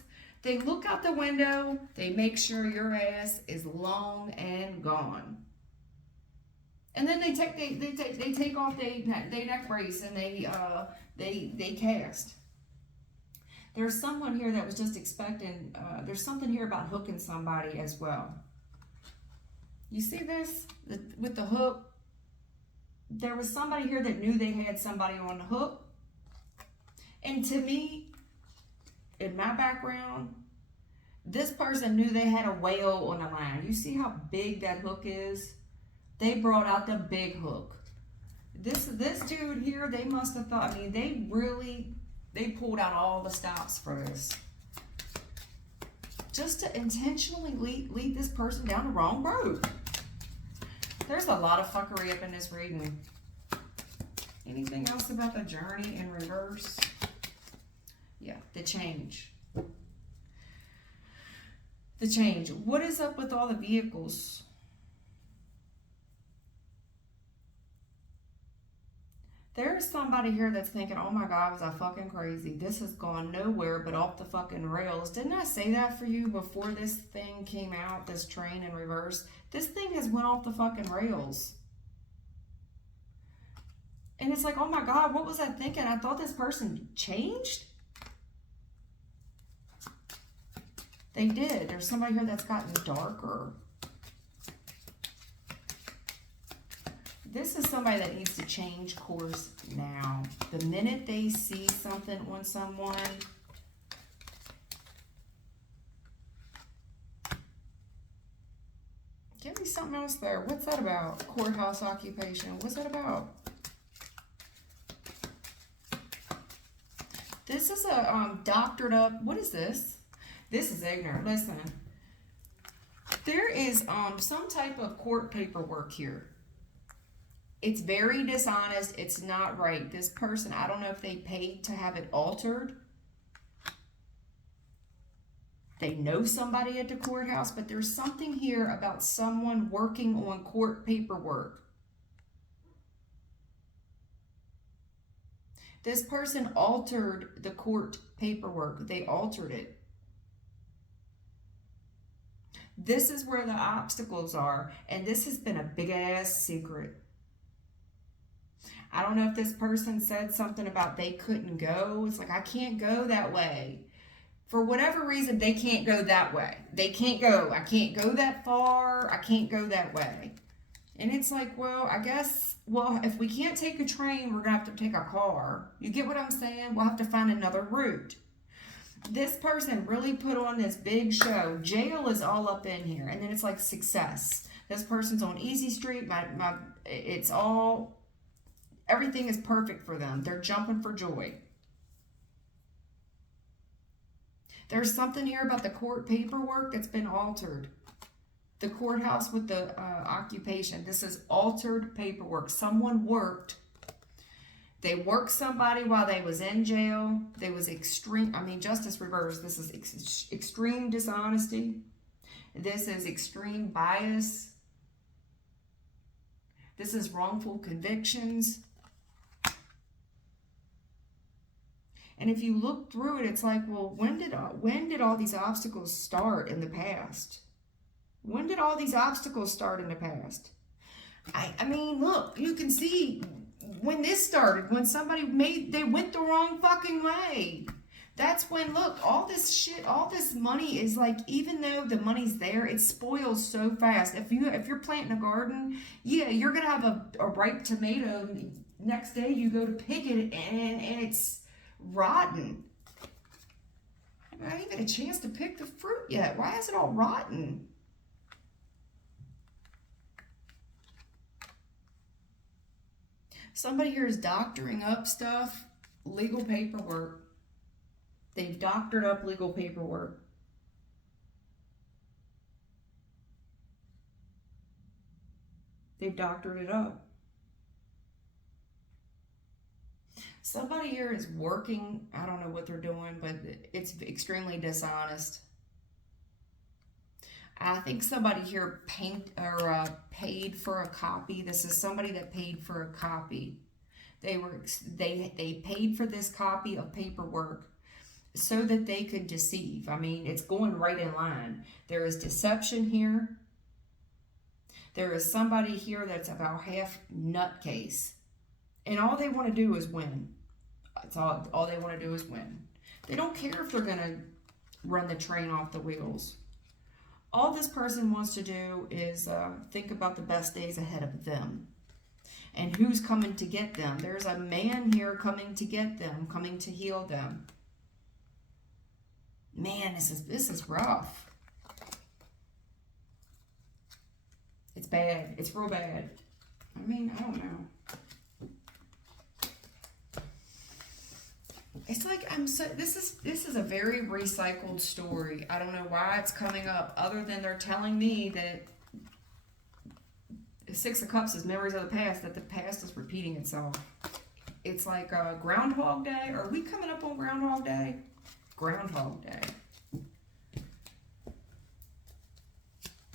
They look out the window, they make sure your ass is long and gone. And then they take off their neck brace and they cast. There's someone here that was just expecting, there's something here about hooking somebody as well. You see this? With the hook? There was somebody here that knew they had somebody on the hook. And to me, in my background, this person knew they had a whale on the line. You see how big that hook is? They brought out the big hook. This dude here, they must have thought, I mean, they pulled out all the stops for this. Just to intentionally lead this person down the wrong road. There's a lot of fuckery up in this reading. Anything else about the journey in reverse? Yeah, the change. The change. What is up with all the vehicles? There's somebody here that's thinking, oh my God, was I fucking crazy? This has gone nowhere but off the fucking rails. Didn't I say that for you before this thing came out, this train in reverse? This thing has went off the fucking rails. And it's like, oh my God, what was I thinking? I thought this person changed? They did. There's somebody here that's gotten darker. This is somebody that needs to change course now. The minute they see something on someone, give me something else there. What's that about? Courthouse occupation. What's that about? This is a doctored up. What is this? This is ignorant. Listen. There is some type of court paperwork here. It's very dishonest. It's not right. This person, I don't know if they paid to have it altered. They know somebody at the courthouse, but there's something here about someone working on court paperwork. This person altered the court paperwork. They altered it. This is where the obstacles are, and this has been a big-ass secret. I don't know if this person said something about they couldn't go. It's like, I can't go that way. For whatever reason, they can't go that way. They can't go. I can't go that far. I can't go that way. And it's like, well, I guess, well, if we can't take a train, we're going to have to take a car. You get what I'm saying? We'll have to find another route. This person really put on this big show. Jail is all up in here. And then it's like success. This person's on Easy Street. It's all... Everything is perfect for them. They're jumping for joy. There's something here about the court paperwork that's been altered. The courthouse with the occupation. This is altered paperwork. Someone worked. They worked somebody while they was in jail. They was extreme. I mean, justice reversed. This is extreme dishonesty. This is extreme bias. This is wrongful convictions. And if you look through it, it's like, well, when did all these obstacles start in the past? When did all these obstacles start in the past? I mean, look, you can see when this started, when somebody they went the wrong fucking way. That's when, look, all this shit, all this money is like, even though the money's there, it spoils so fast. If you're planting a garden, yeah, you're going to have a ripe tomato. Next day you go to pick it and it's rotten. I haven't even had a chance to pick the fruit yet. Why is it all rotten? Somebody here is doctoring up stuff, legal paperwork. They've doctored up legal paperwork. They've doctored it up. Somebody here is working, I don't know what they're doing, but it's extremely dishonest. I think somebody here paid for a copy. This is somebody that paid for a copy. They paid for this copy of paperwork so that they could deceive. I mean, it's going right in line. There is deception here. There is somebody here that's about half nutcase. And all they want to do is win. That's all they want to do is win. They don't care if they're going to run the train off the wheels. All this person wants to do is think about the best days ahead of them. And who's coming to get them? There's a man here coming to get them, coming to heal them. Man, this is rough. It's bad. It's real bad. I mean, I don't know. It's like this is a very recycled story. I don't know why it's coming up, other than they're telling me that the Six of Cups is memories of the past, that the past is repeating itself. It's like Groundhog Day. Are we coming up on Groundhog Day? Groundhog Day.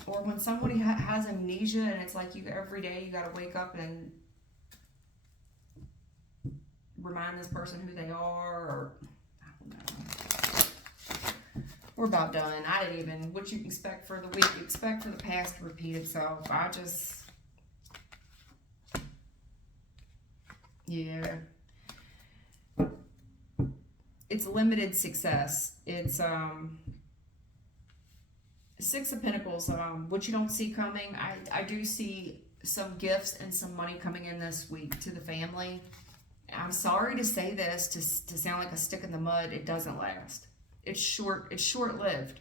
Or when somebody has amnesia and it's like every day you gotta wake up and remind this person who they are, or I don't know. We're about done. I didn't even, what you expect for the week, you expect for the past to repeat itself. Yeah. It's limited success. It's, Six of Pentacles, what you don't see coming. I do see some gifts and some money coming in this week to the family. I'm sorry to say this, to sound like a stick in the mud, it doesn't last. It's short-lived.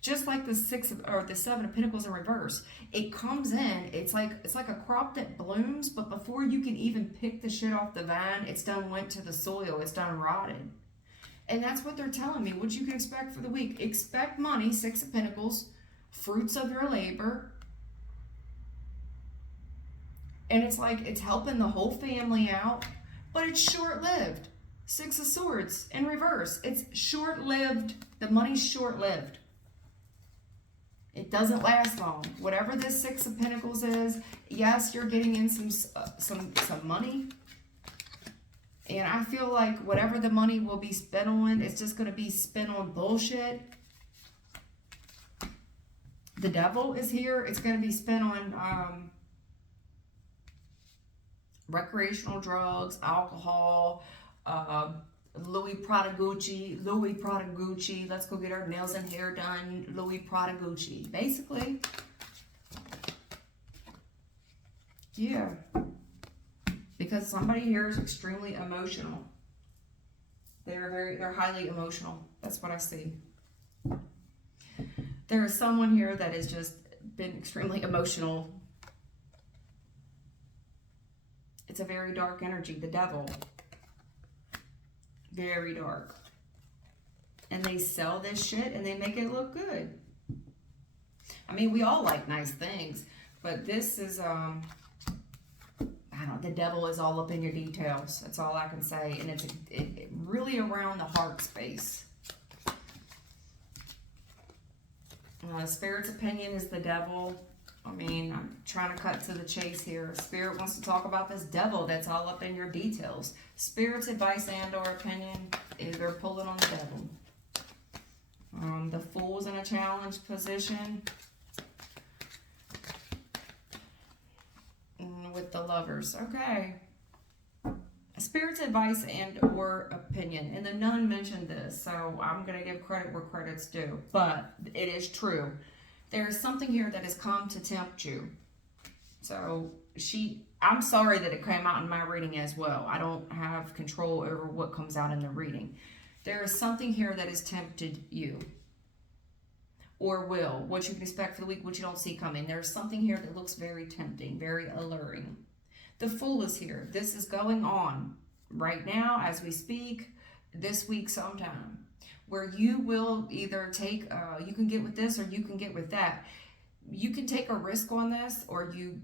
Just like the Seven of Pentacles in reverse. It comes in, it's like a crop that blooms, but before you can even pick the shit off the vine, it's done went to the soil, it's done rotted. And that's what they're telling me, what you can expect for the week. Expect money, Six of Pentacles, fruits of your labor. And it's like it's helping the whole family out, but it's short-lived. Six of Swords in reverse. It's short-lived. The money's short-lived. It doesn't last long. Whatever this Six of Pentacles is, yes, you're getting in some money. And I feel like whatever the money will be spent on, it's just going to be spent on bullshit. The Devil is here. It's going to be spent on recreational drugs, alcohol, Louis Prada Gucci. Let's go get our nails and hair done. Louis Prada Gucci. Basically. Yeah. Because somebody here is extremely emotional. They're highly emotional. That's what I see. There is someone here that has just been extremely emotional. It's a very dark energy, the Devil. Very dark. And they sell this shit and they make it look good. I mean, we all like nice things, but this is, the Devil is all up in your details. That's all I can say. And it's really around the heart space. Spirit's opinion is the Devil. I mean, I'm trying to cut to the chase here. Spirit wants to talk about this Devil that's all up in your details. Spirit's advice and or opinion is they're pulling on the Devil. The Fool's in a challenged position. With the Lovers. Okay. Spirit's advice and or opinion. And the Nun mentioned this, so I'm going to give credit where credit's due. But it is true. There's something here that has come to tempt you. So I'm sorry that it came out in my reading as well. I don't have control over what comes out in the reading. There is something here that has tempted you. Or will. What you can expect for the week, what you don't see coming. There's something here that looks very tempting, very alluring. The Fool is here. This is going on right now as we speak, this week sometime, where you will either take, you can get with this or you can get with that. You can take a risk on this or you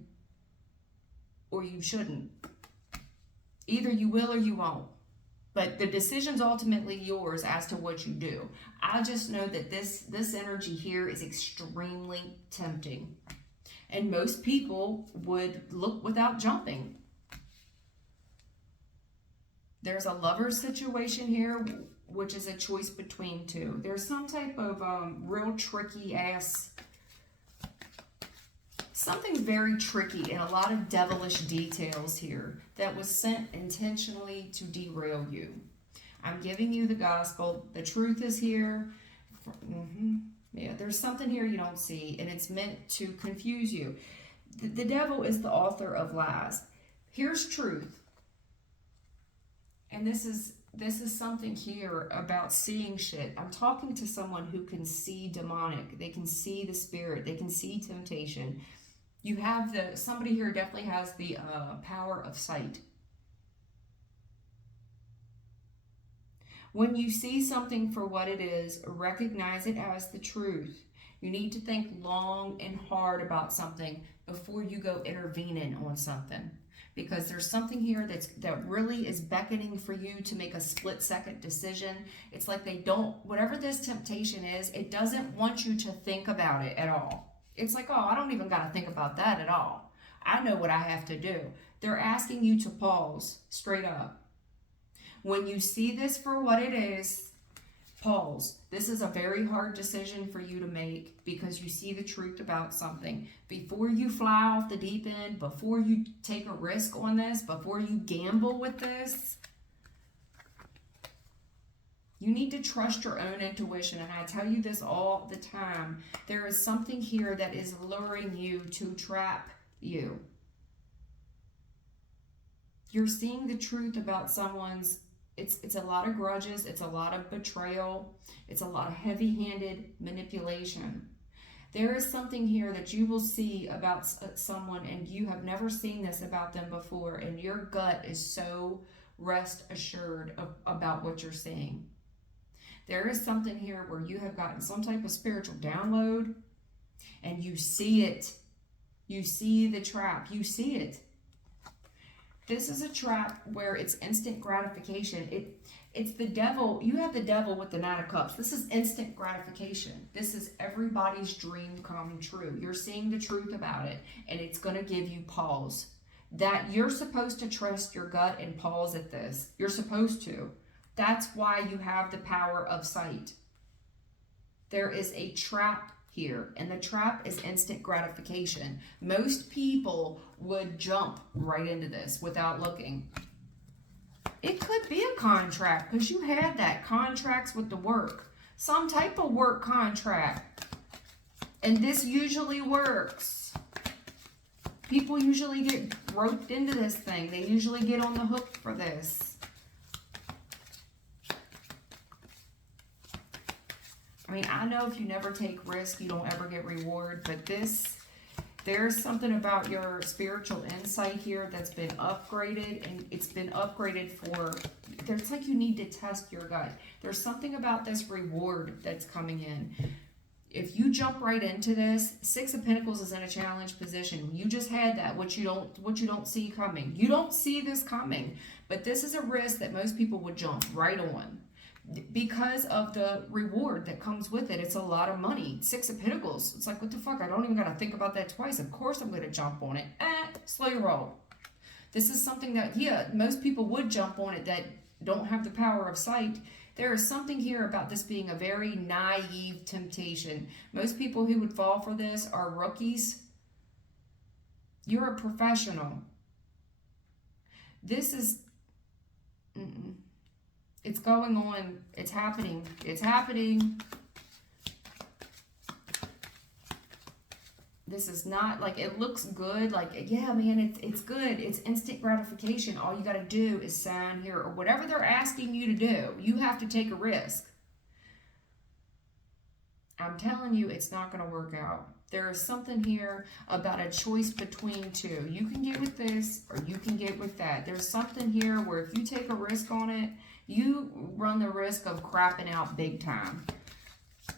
shouldn't. Either you will or you won't. But the decision's ultimately yours as to what you do. I just know that this energy here is extremely tempting. And most people would look without jumping. There's a lover situation here, which is a choice between two. There's some type of real tricky ass... Something's very tricky and a lot of devilish details here that was sent intentionally to derail you. I'm giving you the gospel. The truth is here. Yeah, there's something here you don't see, and it's meant to confuse you. The Devil is the author of lies. Here's truth. And this is something here about seeing shit. I'm talking to someone who can see demonic. They can see the spirit. They can see temptation. You have somebody here definitely has the power of sight. When you see something for what it is, recognize it as the truth. You need to think long and hard about something before you go intervening on something. Because there's something here that really is beckoning for you to make a split-second decision. It's like they don't, whatever this temptation is, it doesn't want you to think about it at all. It's like, oh, I don't even got to think about that at all. I know what I have to do. They're asking you to pause, straight up. When you see this for what it is, pause. This is a very hard decision for you to make because you see the truth about something. Before you fly off the deep end, before you take a risk on this, before you gamble with this, you need to trust your own intuition. And I tell you this all the time. There is something here that is luring you to trap you. You're seeing the truth about someone's. It's a lot of grudges, it's a lot of betrayal, it's a lot of heavy-handed manipulation. There is something here that you will see about someone and you have never seen this about them before, and your gut is so rest assured about what you're seeing. There is something here where you have gotten some type of spiritual download and you see it. You see the trap, you see it. This is a trap where it's instant gratification. It's the devil. You have the devil with the Nine of Cups. This is instant gratification. This is everybody's dream come true. You're seeing the truth about it, and it's going to give you pause. That you're supposed to trust your gut and pause at this. You're supposed to. That's why you have the power of sight. There is a trap here, and the trap is instant gratification. Most people would jump right into this without looking. It could be a contract because you had that contracts with the work, some type of work contract, and this usually works. People usually get roped into this thing. They usually get on the hook for this. I mean, I know if you never take risk, you don't ever get reward, but there's something about your spiritual insight here that's been upgraded, and it's been upgraded for, it's like you need to test your gut. There's something about this reward that's coming in. If you jump right into this, Six of Pentacles is in a challenge position. You just had that, what you don't see coming. You don't see this coming, but this is a risk that most people would jump right on. Because of the reward that comes with it. It's a lot of money. Six of Pentacles. It's like, what the fuck? I don't even got to think about that twice. Of course I'm going to jump on it. Slow your roll. This is something that, yeah, most people would jump on it that don't have the power of sight. There is something here about this being a very naive temptation. Most people who would fall for this are rookies. You're a professional. This is... It's going on. It's happening. It's happening. This is not like, it looks good. Like, yeah, man, it's good. It's instant gratification. All you got to do is sign here, or whatever they're asking you to do. You have to take a risk. I'm telling you, it's not going to work out. There is something here about a choice between two. You can get with this or you can get with that. There's something here where if you take a risk on it, you run the risk of crapping out big time.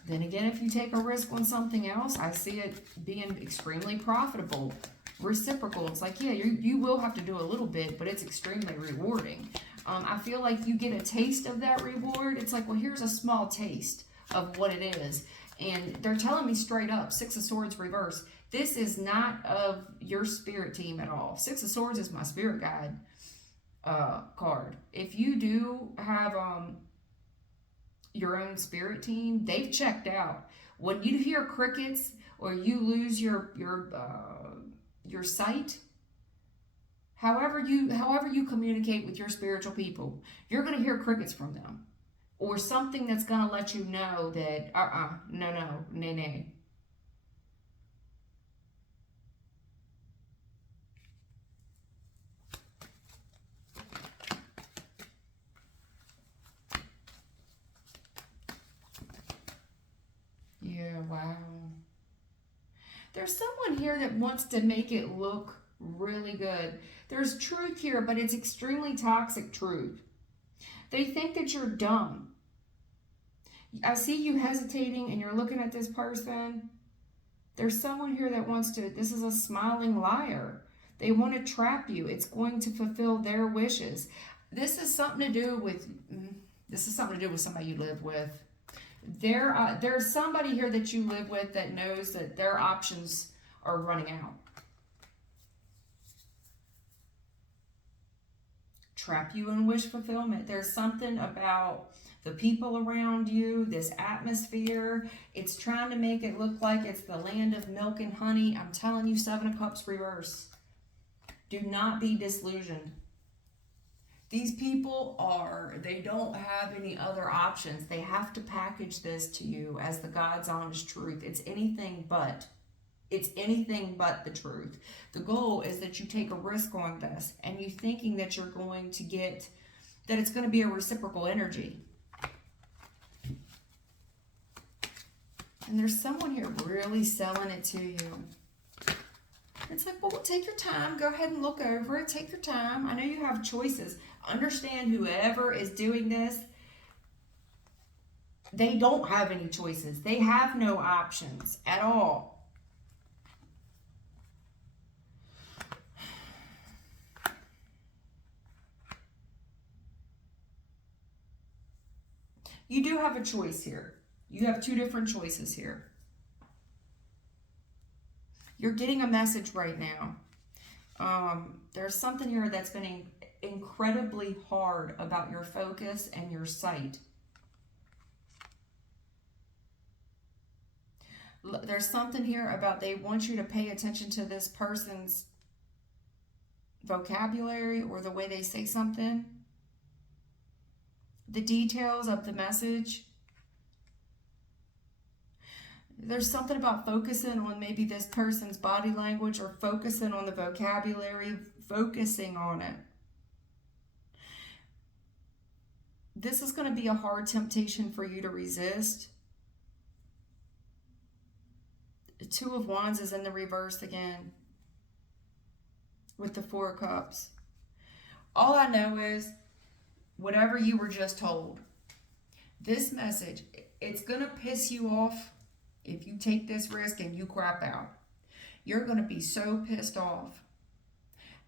Then again, if you take a risk on something else, I see it being extremely profitable, reciprocal. It's like, yeah, you will have to do a little bit, but it's extremely rewarding. I feel like you get a taste of that reward. It's like, well, here's a small taste of what it is. And they're telling me straight up, Six of Swords reverse. This is not of your spirit team at all. Six of Swords is my spirit guide card. If you do have your own spirit team, they've checked out. When you hear crickets or you lose your sight, however you communicate with your spiritual people, you're going to hear crickets from them. Or something that's going to let you know that, no. Yeah, wow. There's someone here that wants to make it look really good. There's truth here, but it's extremely toxic truth. They think that you're dumb. I see you hesitating and you're looking at this person. There's someone here that wants to, this is a smiling liar. They want to trap you. It's going to fulfill their wishes. This is something to do with somebody you live with. There's somebody here that you live with that knows that their options are running out. Trap you in wish fulfillment. There's something about the people around you, this atmosphere. It's trying to make it look like it's the land of milk and honey. I'm telling you, Seven of Cups reverse. Do not be disillusioned. These people they don't have any other options. They have to package this to you as the God's honest truth. It's anything but the truth. The goal is that you take a risk on this and you thinking that you're going to get, that it's going to be a reciprocal energy. And there's someone here really selling it to you. It's like, well, take your time. Go ahead and look over it. Take your time. I know you have choices. Understand whoever is doing this, they don't have any choices. They have no options at all. You do have a choice here. You have two different choices here. You're getting a message right now. There's something here that's been incredibly hard about your focus and your sight. There's something here about they want you to pay attention to this person's vocabulary or the way they say something. The details of the message. There's something about focusing on maybe this person's body language or focusing on the vocabulary, focusing on it. This is going to be a hard temptation for you to resist. The Two of Wands is in the reverse again with the Four of Cups. All I know is whatever you were just told, this message, it's going to piss you off if you take this risk and you crap out. You're going to be so pissed off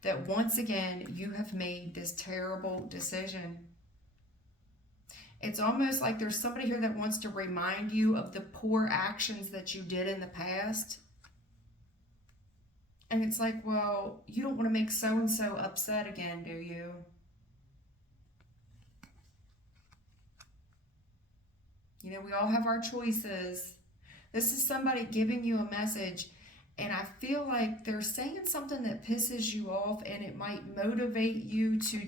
that once again you have made this terrible decision. It's almost like there's somebody here that wants to remind you of the poor actions that you did in the past. And it's like, well, you don't want to make so-and-so upset again, do you? You know, we all have our choices. This is somebody giving you a message, and I feel like they're saying something that pisses you off, and it might motivate you to,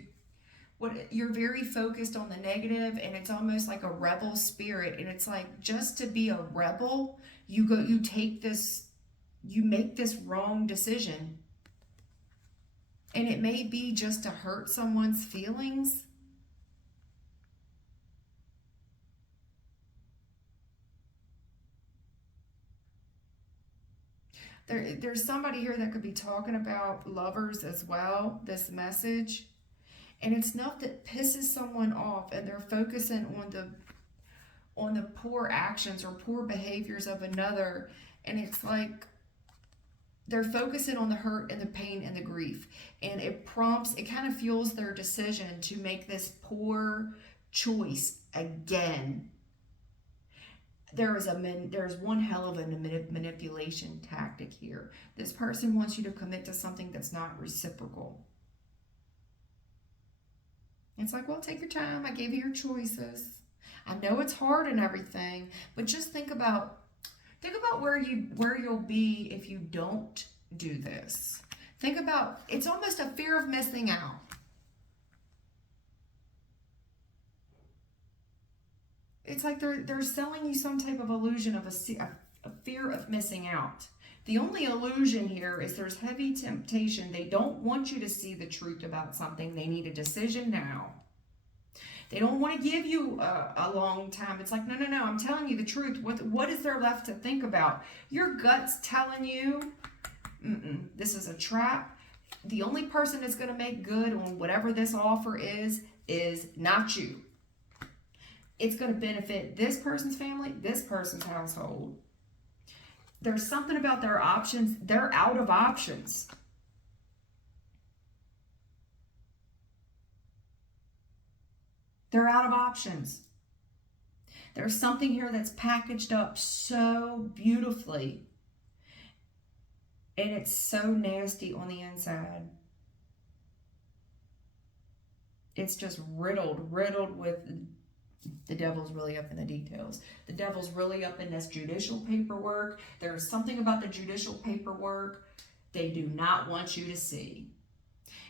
you're very focused on the negative, and it's almost like a rebel spirit, and it's like, just to be a rebel, you make this wrong decision, and it may be just to hurt someone's feelings. There's somebody here that could be talking about lovers as well, this message. And it's stuff that pisses someone off and they're focusing on the poor actions or poor behaviors of another. And it's like they're focusing on the hurt and the pain and the grief. And it kind of fuels their decision to make this poor choice again. There's one hell of a manipulation tactic here. This person wants you to commit to something that's not reciprocal. It's like, well, take your time. I gave you your choices. I know it's hard and everything, but just think about where you'll be if you don't do this. Think about, it's almost a fear of missing out. It's like they're selling you some type of illusion of a fear of missing out. The only illusion here is there's heavy temptation. They don't want you to see the truth about something. They need a decision now. They don't want to give you a long time. It's like, no, I'm telling you the truth. What is there left to think about? Your gut's telling you, this is a trap. The only person that's going to make good on whatever this offer is not you. It's going to benefit this person's family, this person's household. There's something about their options. They're out of options. They're out of options. There's something here that's packaged up so beautifully. And it's so nasty on the inside. It's just riddled with, the devil's really up in the details. The devil's really up in this judicial paperwork. There's something about the judicial paperwork they do not want you to see.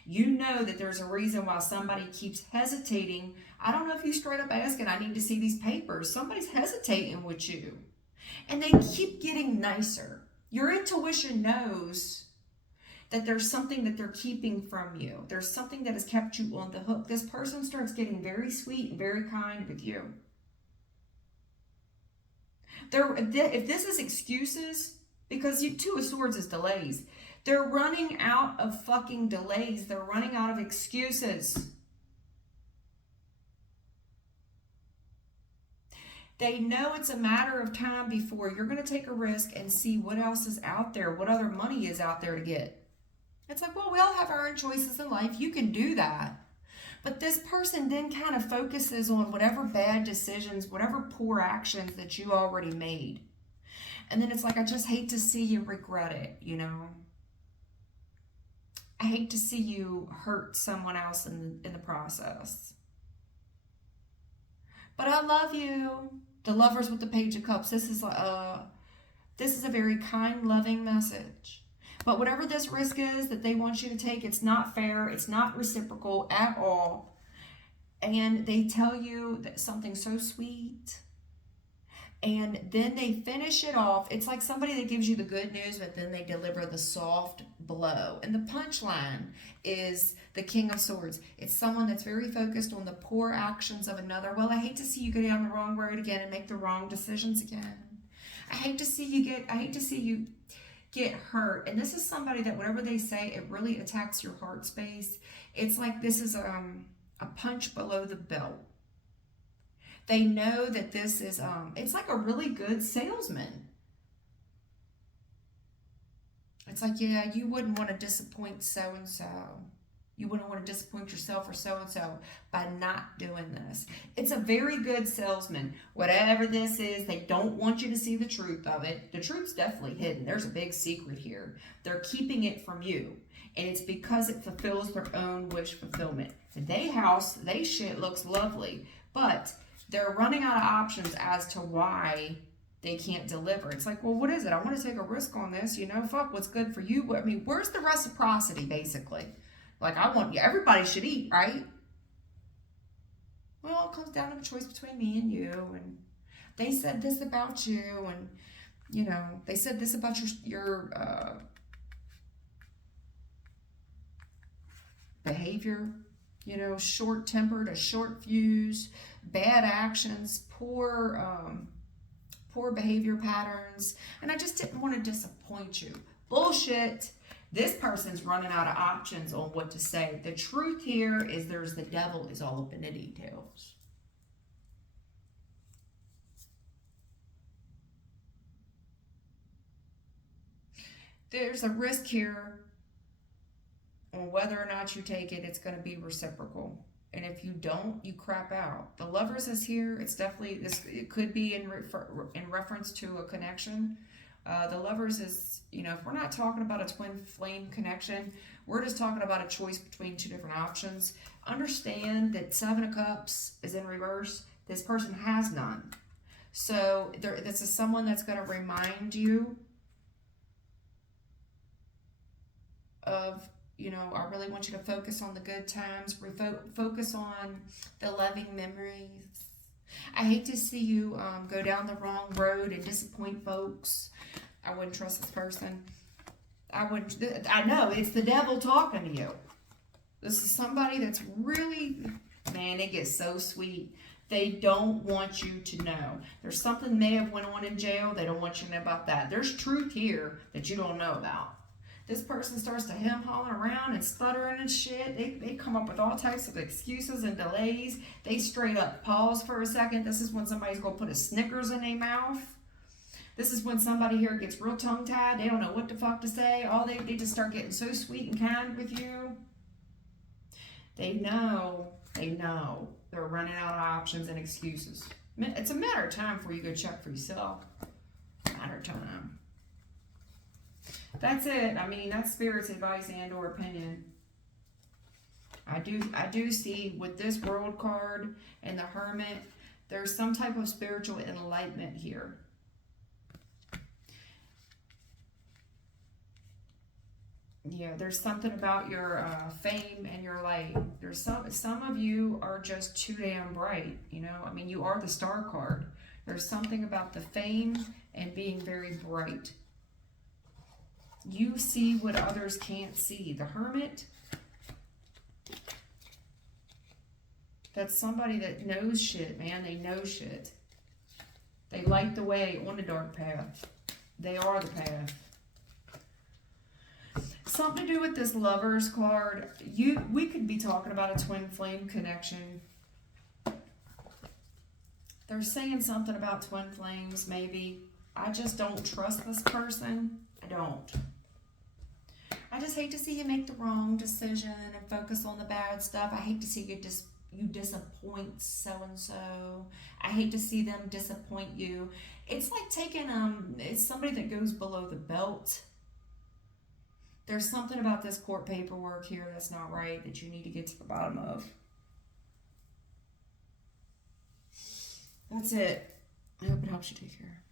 You know that there's a reason why somebody keeps hesitating. I don't know if you straight up asking, I need to see these papers. Somebody's hesitating with you. And they keep getting nicer. Your intuition knows that there's something that they're keeping from you. There's something that has kept you on the hook. This person starts getting very sweet and very kind with you. If this is excuses, because Two of Swords is delays. They're running out of fucking delays. They're running out of excuses. They know it's a matter of time before you're going to take a risk and see what else is out there, what other money is out there to get. It's like, well, we all have our own choices in life. You can do that. But this person then kind of focuses on whatever bad decisions, whatever poor actions that you already made. And then it's like, I just hate to see you regret it, you know. I hate to see you hurt someone else in the process. But I love you. The Lovers with the Page of Cups. This is a very kind, loving message. But whatever this risk is that they want you to take, it's not fair. It's not reciprocal at all. And they tell you that something so sweet. And then they finish it off. It's like somebody that gives you the good news, but then they deliver the soft blow. And the punchline is the King of Swords. It's someone that's very focused on the poor actions of another. Well, I hate to see you go down the wrong road again and make the wrong decisions again. I hate to see you get hurt. And this is somebody that whatever they say, it really attacks your heart space. It's like this is a punch below the belt. They know that this is, it's like a really good salesman. It's like, yeah, you wouldn't want to disappoint so-and-so. You wouldn't want to disappoint yourself or so-and-so by not doing this. It's a very good salesman. Whatever this is, they don't want you to see the truth of it. The truth's definitely hidden. There's a big secret here. They're keeping it from you. And it's because it fulfills their own wish fulfillment. They shit looks lovely. But they're running out of options as to why they can't deliver. It's like, well, what is it? I want to take a risk on this, you know? Fuck, what's good for you? I mean, where's the reciprocity, basically? Like, everybody should eat, right? Well, it comes down to a choice between me and you, and they said this about you, and, you know, they said this about your behavior, you know, short-tempered, a short fuse, bad actions, poor behavior patterns, and I just didn't want to disappoint you. Bullshit. This person's running out of options on what to say. The truth here is the devil is all up in the details. There's a risk here on whether or not you take it. It's going to be reciprocal. And if you don't, you crap out. The Lovers is here. It's definitely this. It could be in reference to a connection. The Lovers is, you know, if we're not talking about a twin flame connection, we're just talking about a choice between two different options. Understand that Seven of Cups is in reverse. This person has none. So this is someone that's going to remind you of, you know, I really want you to focus on the good times, focus on the loving memories. I hate to see you go down the wrong road and disappoint folks. I wouldn't trust this person. I know, it's the devil talking to you. This is somebody that's really, man, it gets so sweet. They don't want you to know. There's something may have went on in jail. They don't want you to know about that. There's truth here that you don't know about. This person starts to hem-hawing around and stuttering and shit. They come up with all types of excuses and delays. They straight up pause for a second. This is when somebody's going to put a Snickers in their mouth. This is when somebody here gets real tongue-tied. They don't know what the fuck to say. They just start getting so sweet and kind with you. They know they're running out of options and excuses. It's a matter of time before you go check for yourself. Matter of time. That's it. I mean, that's Spirit's advice and or opinion. I do see with this World card and the Hermit, there's some type of spiritual enlightenment here. Yeah, there's something about your fame and your light. There's some of you are just too damn bright, you know? I mean, you are the Star card. There's something about the fame and being very bright. You see what others can't see. The Hermit, that's somebody that knows shit, man. They know shit. They light the way on the dark path. They are the path. Something to do with this Lovers card. We could be talking about a twin flame connection. They're saying something about twin flames, maybe. I just don't trust this person. I don't. I just hate to see you make the wrong decision and focus on the bad stuff. I hate to see you disappoint so-and-so. I hate to see them disappoint you. It's like taking, it's somebody that goes below the belt. There's something about this court paperwork here that's not right that you need to get to the bottom of. That's it. I hope it helps you. Take care.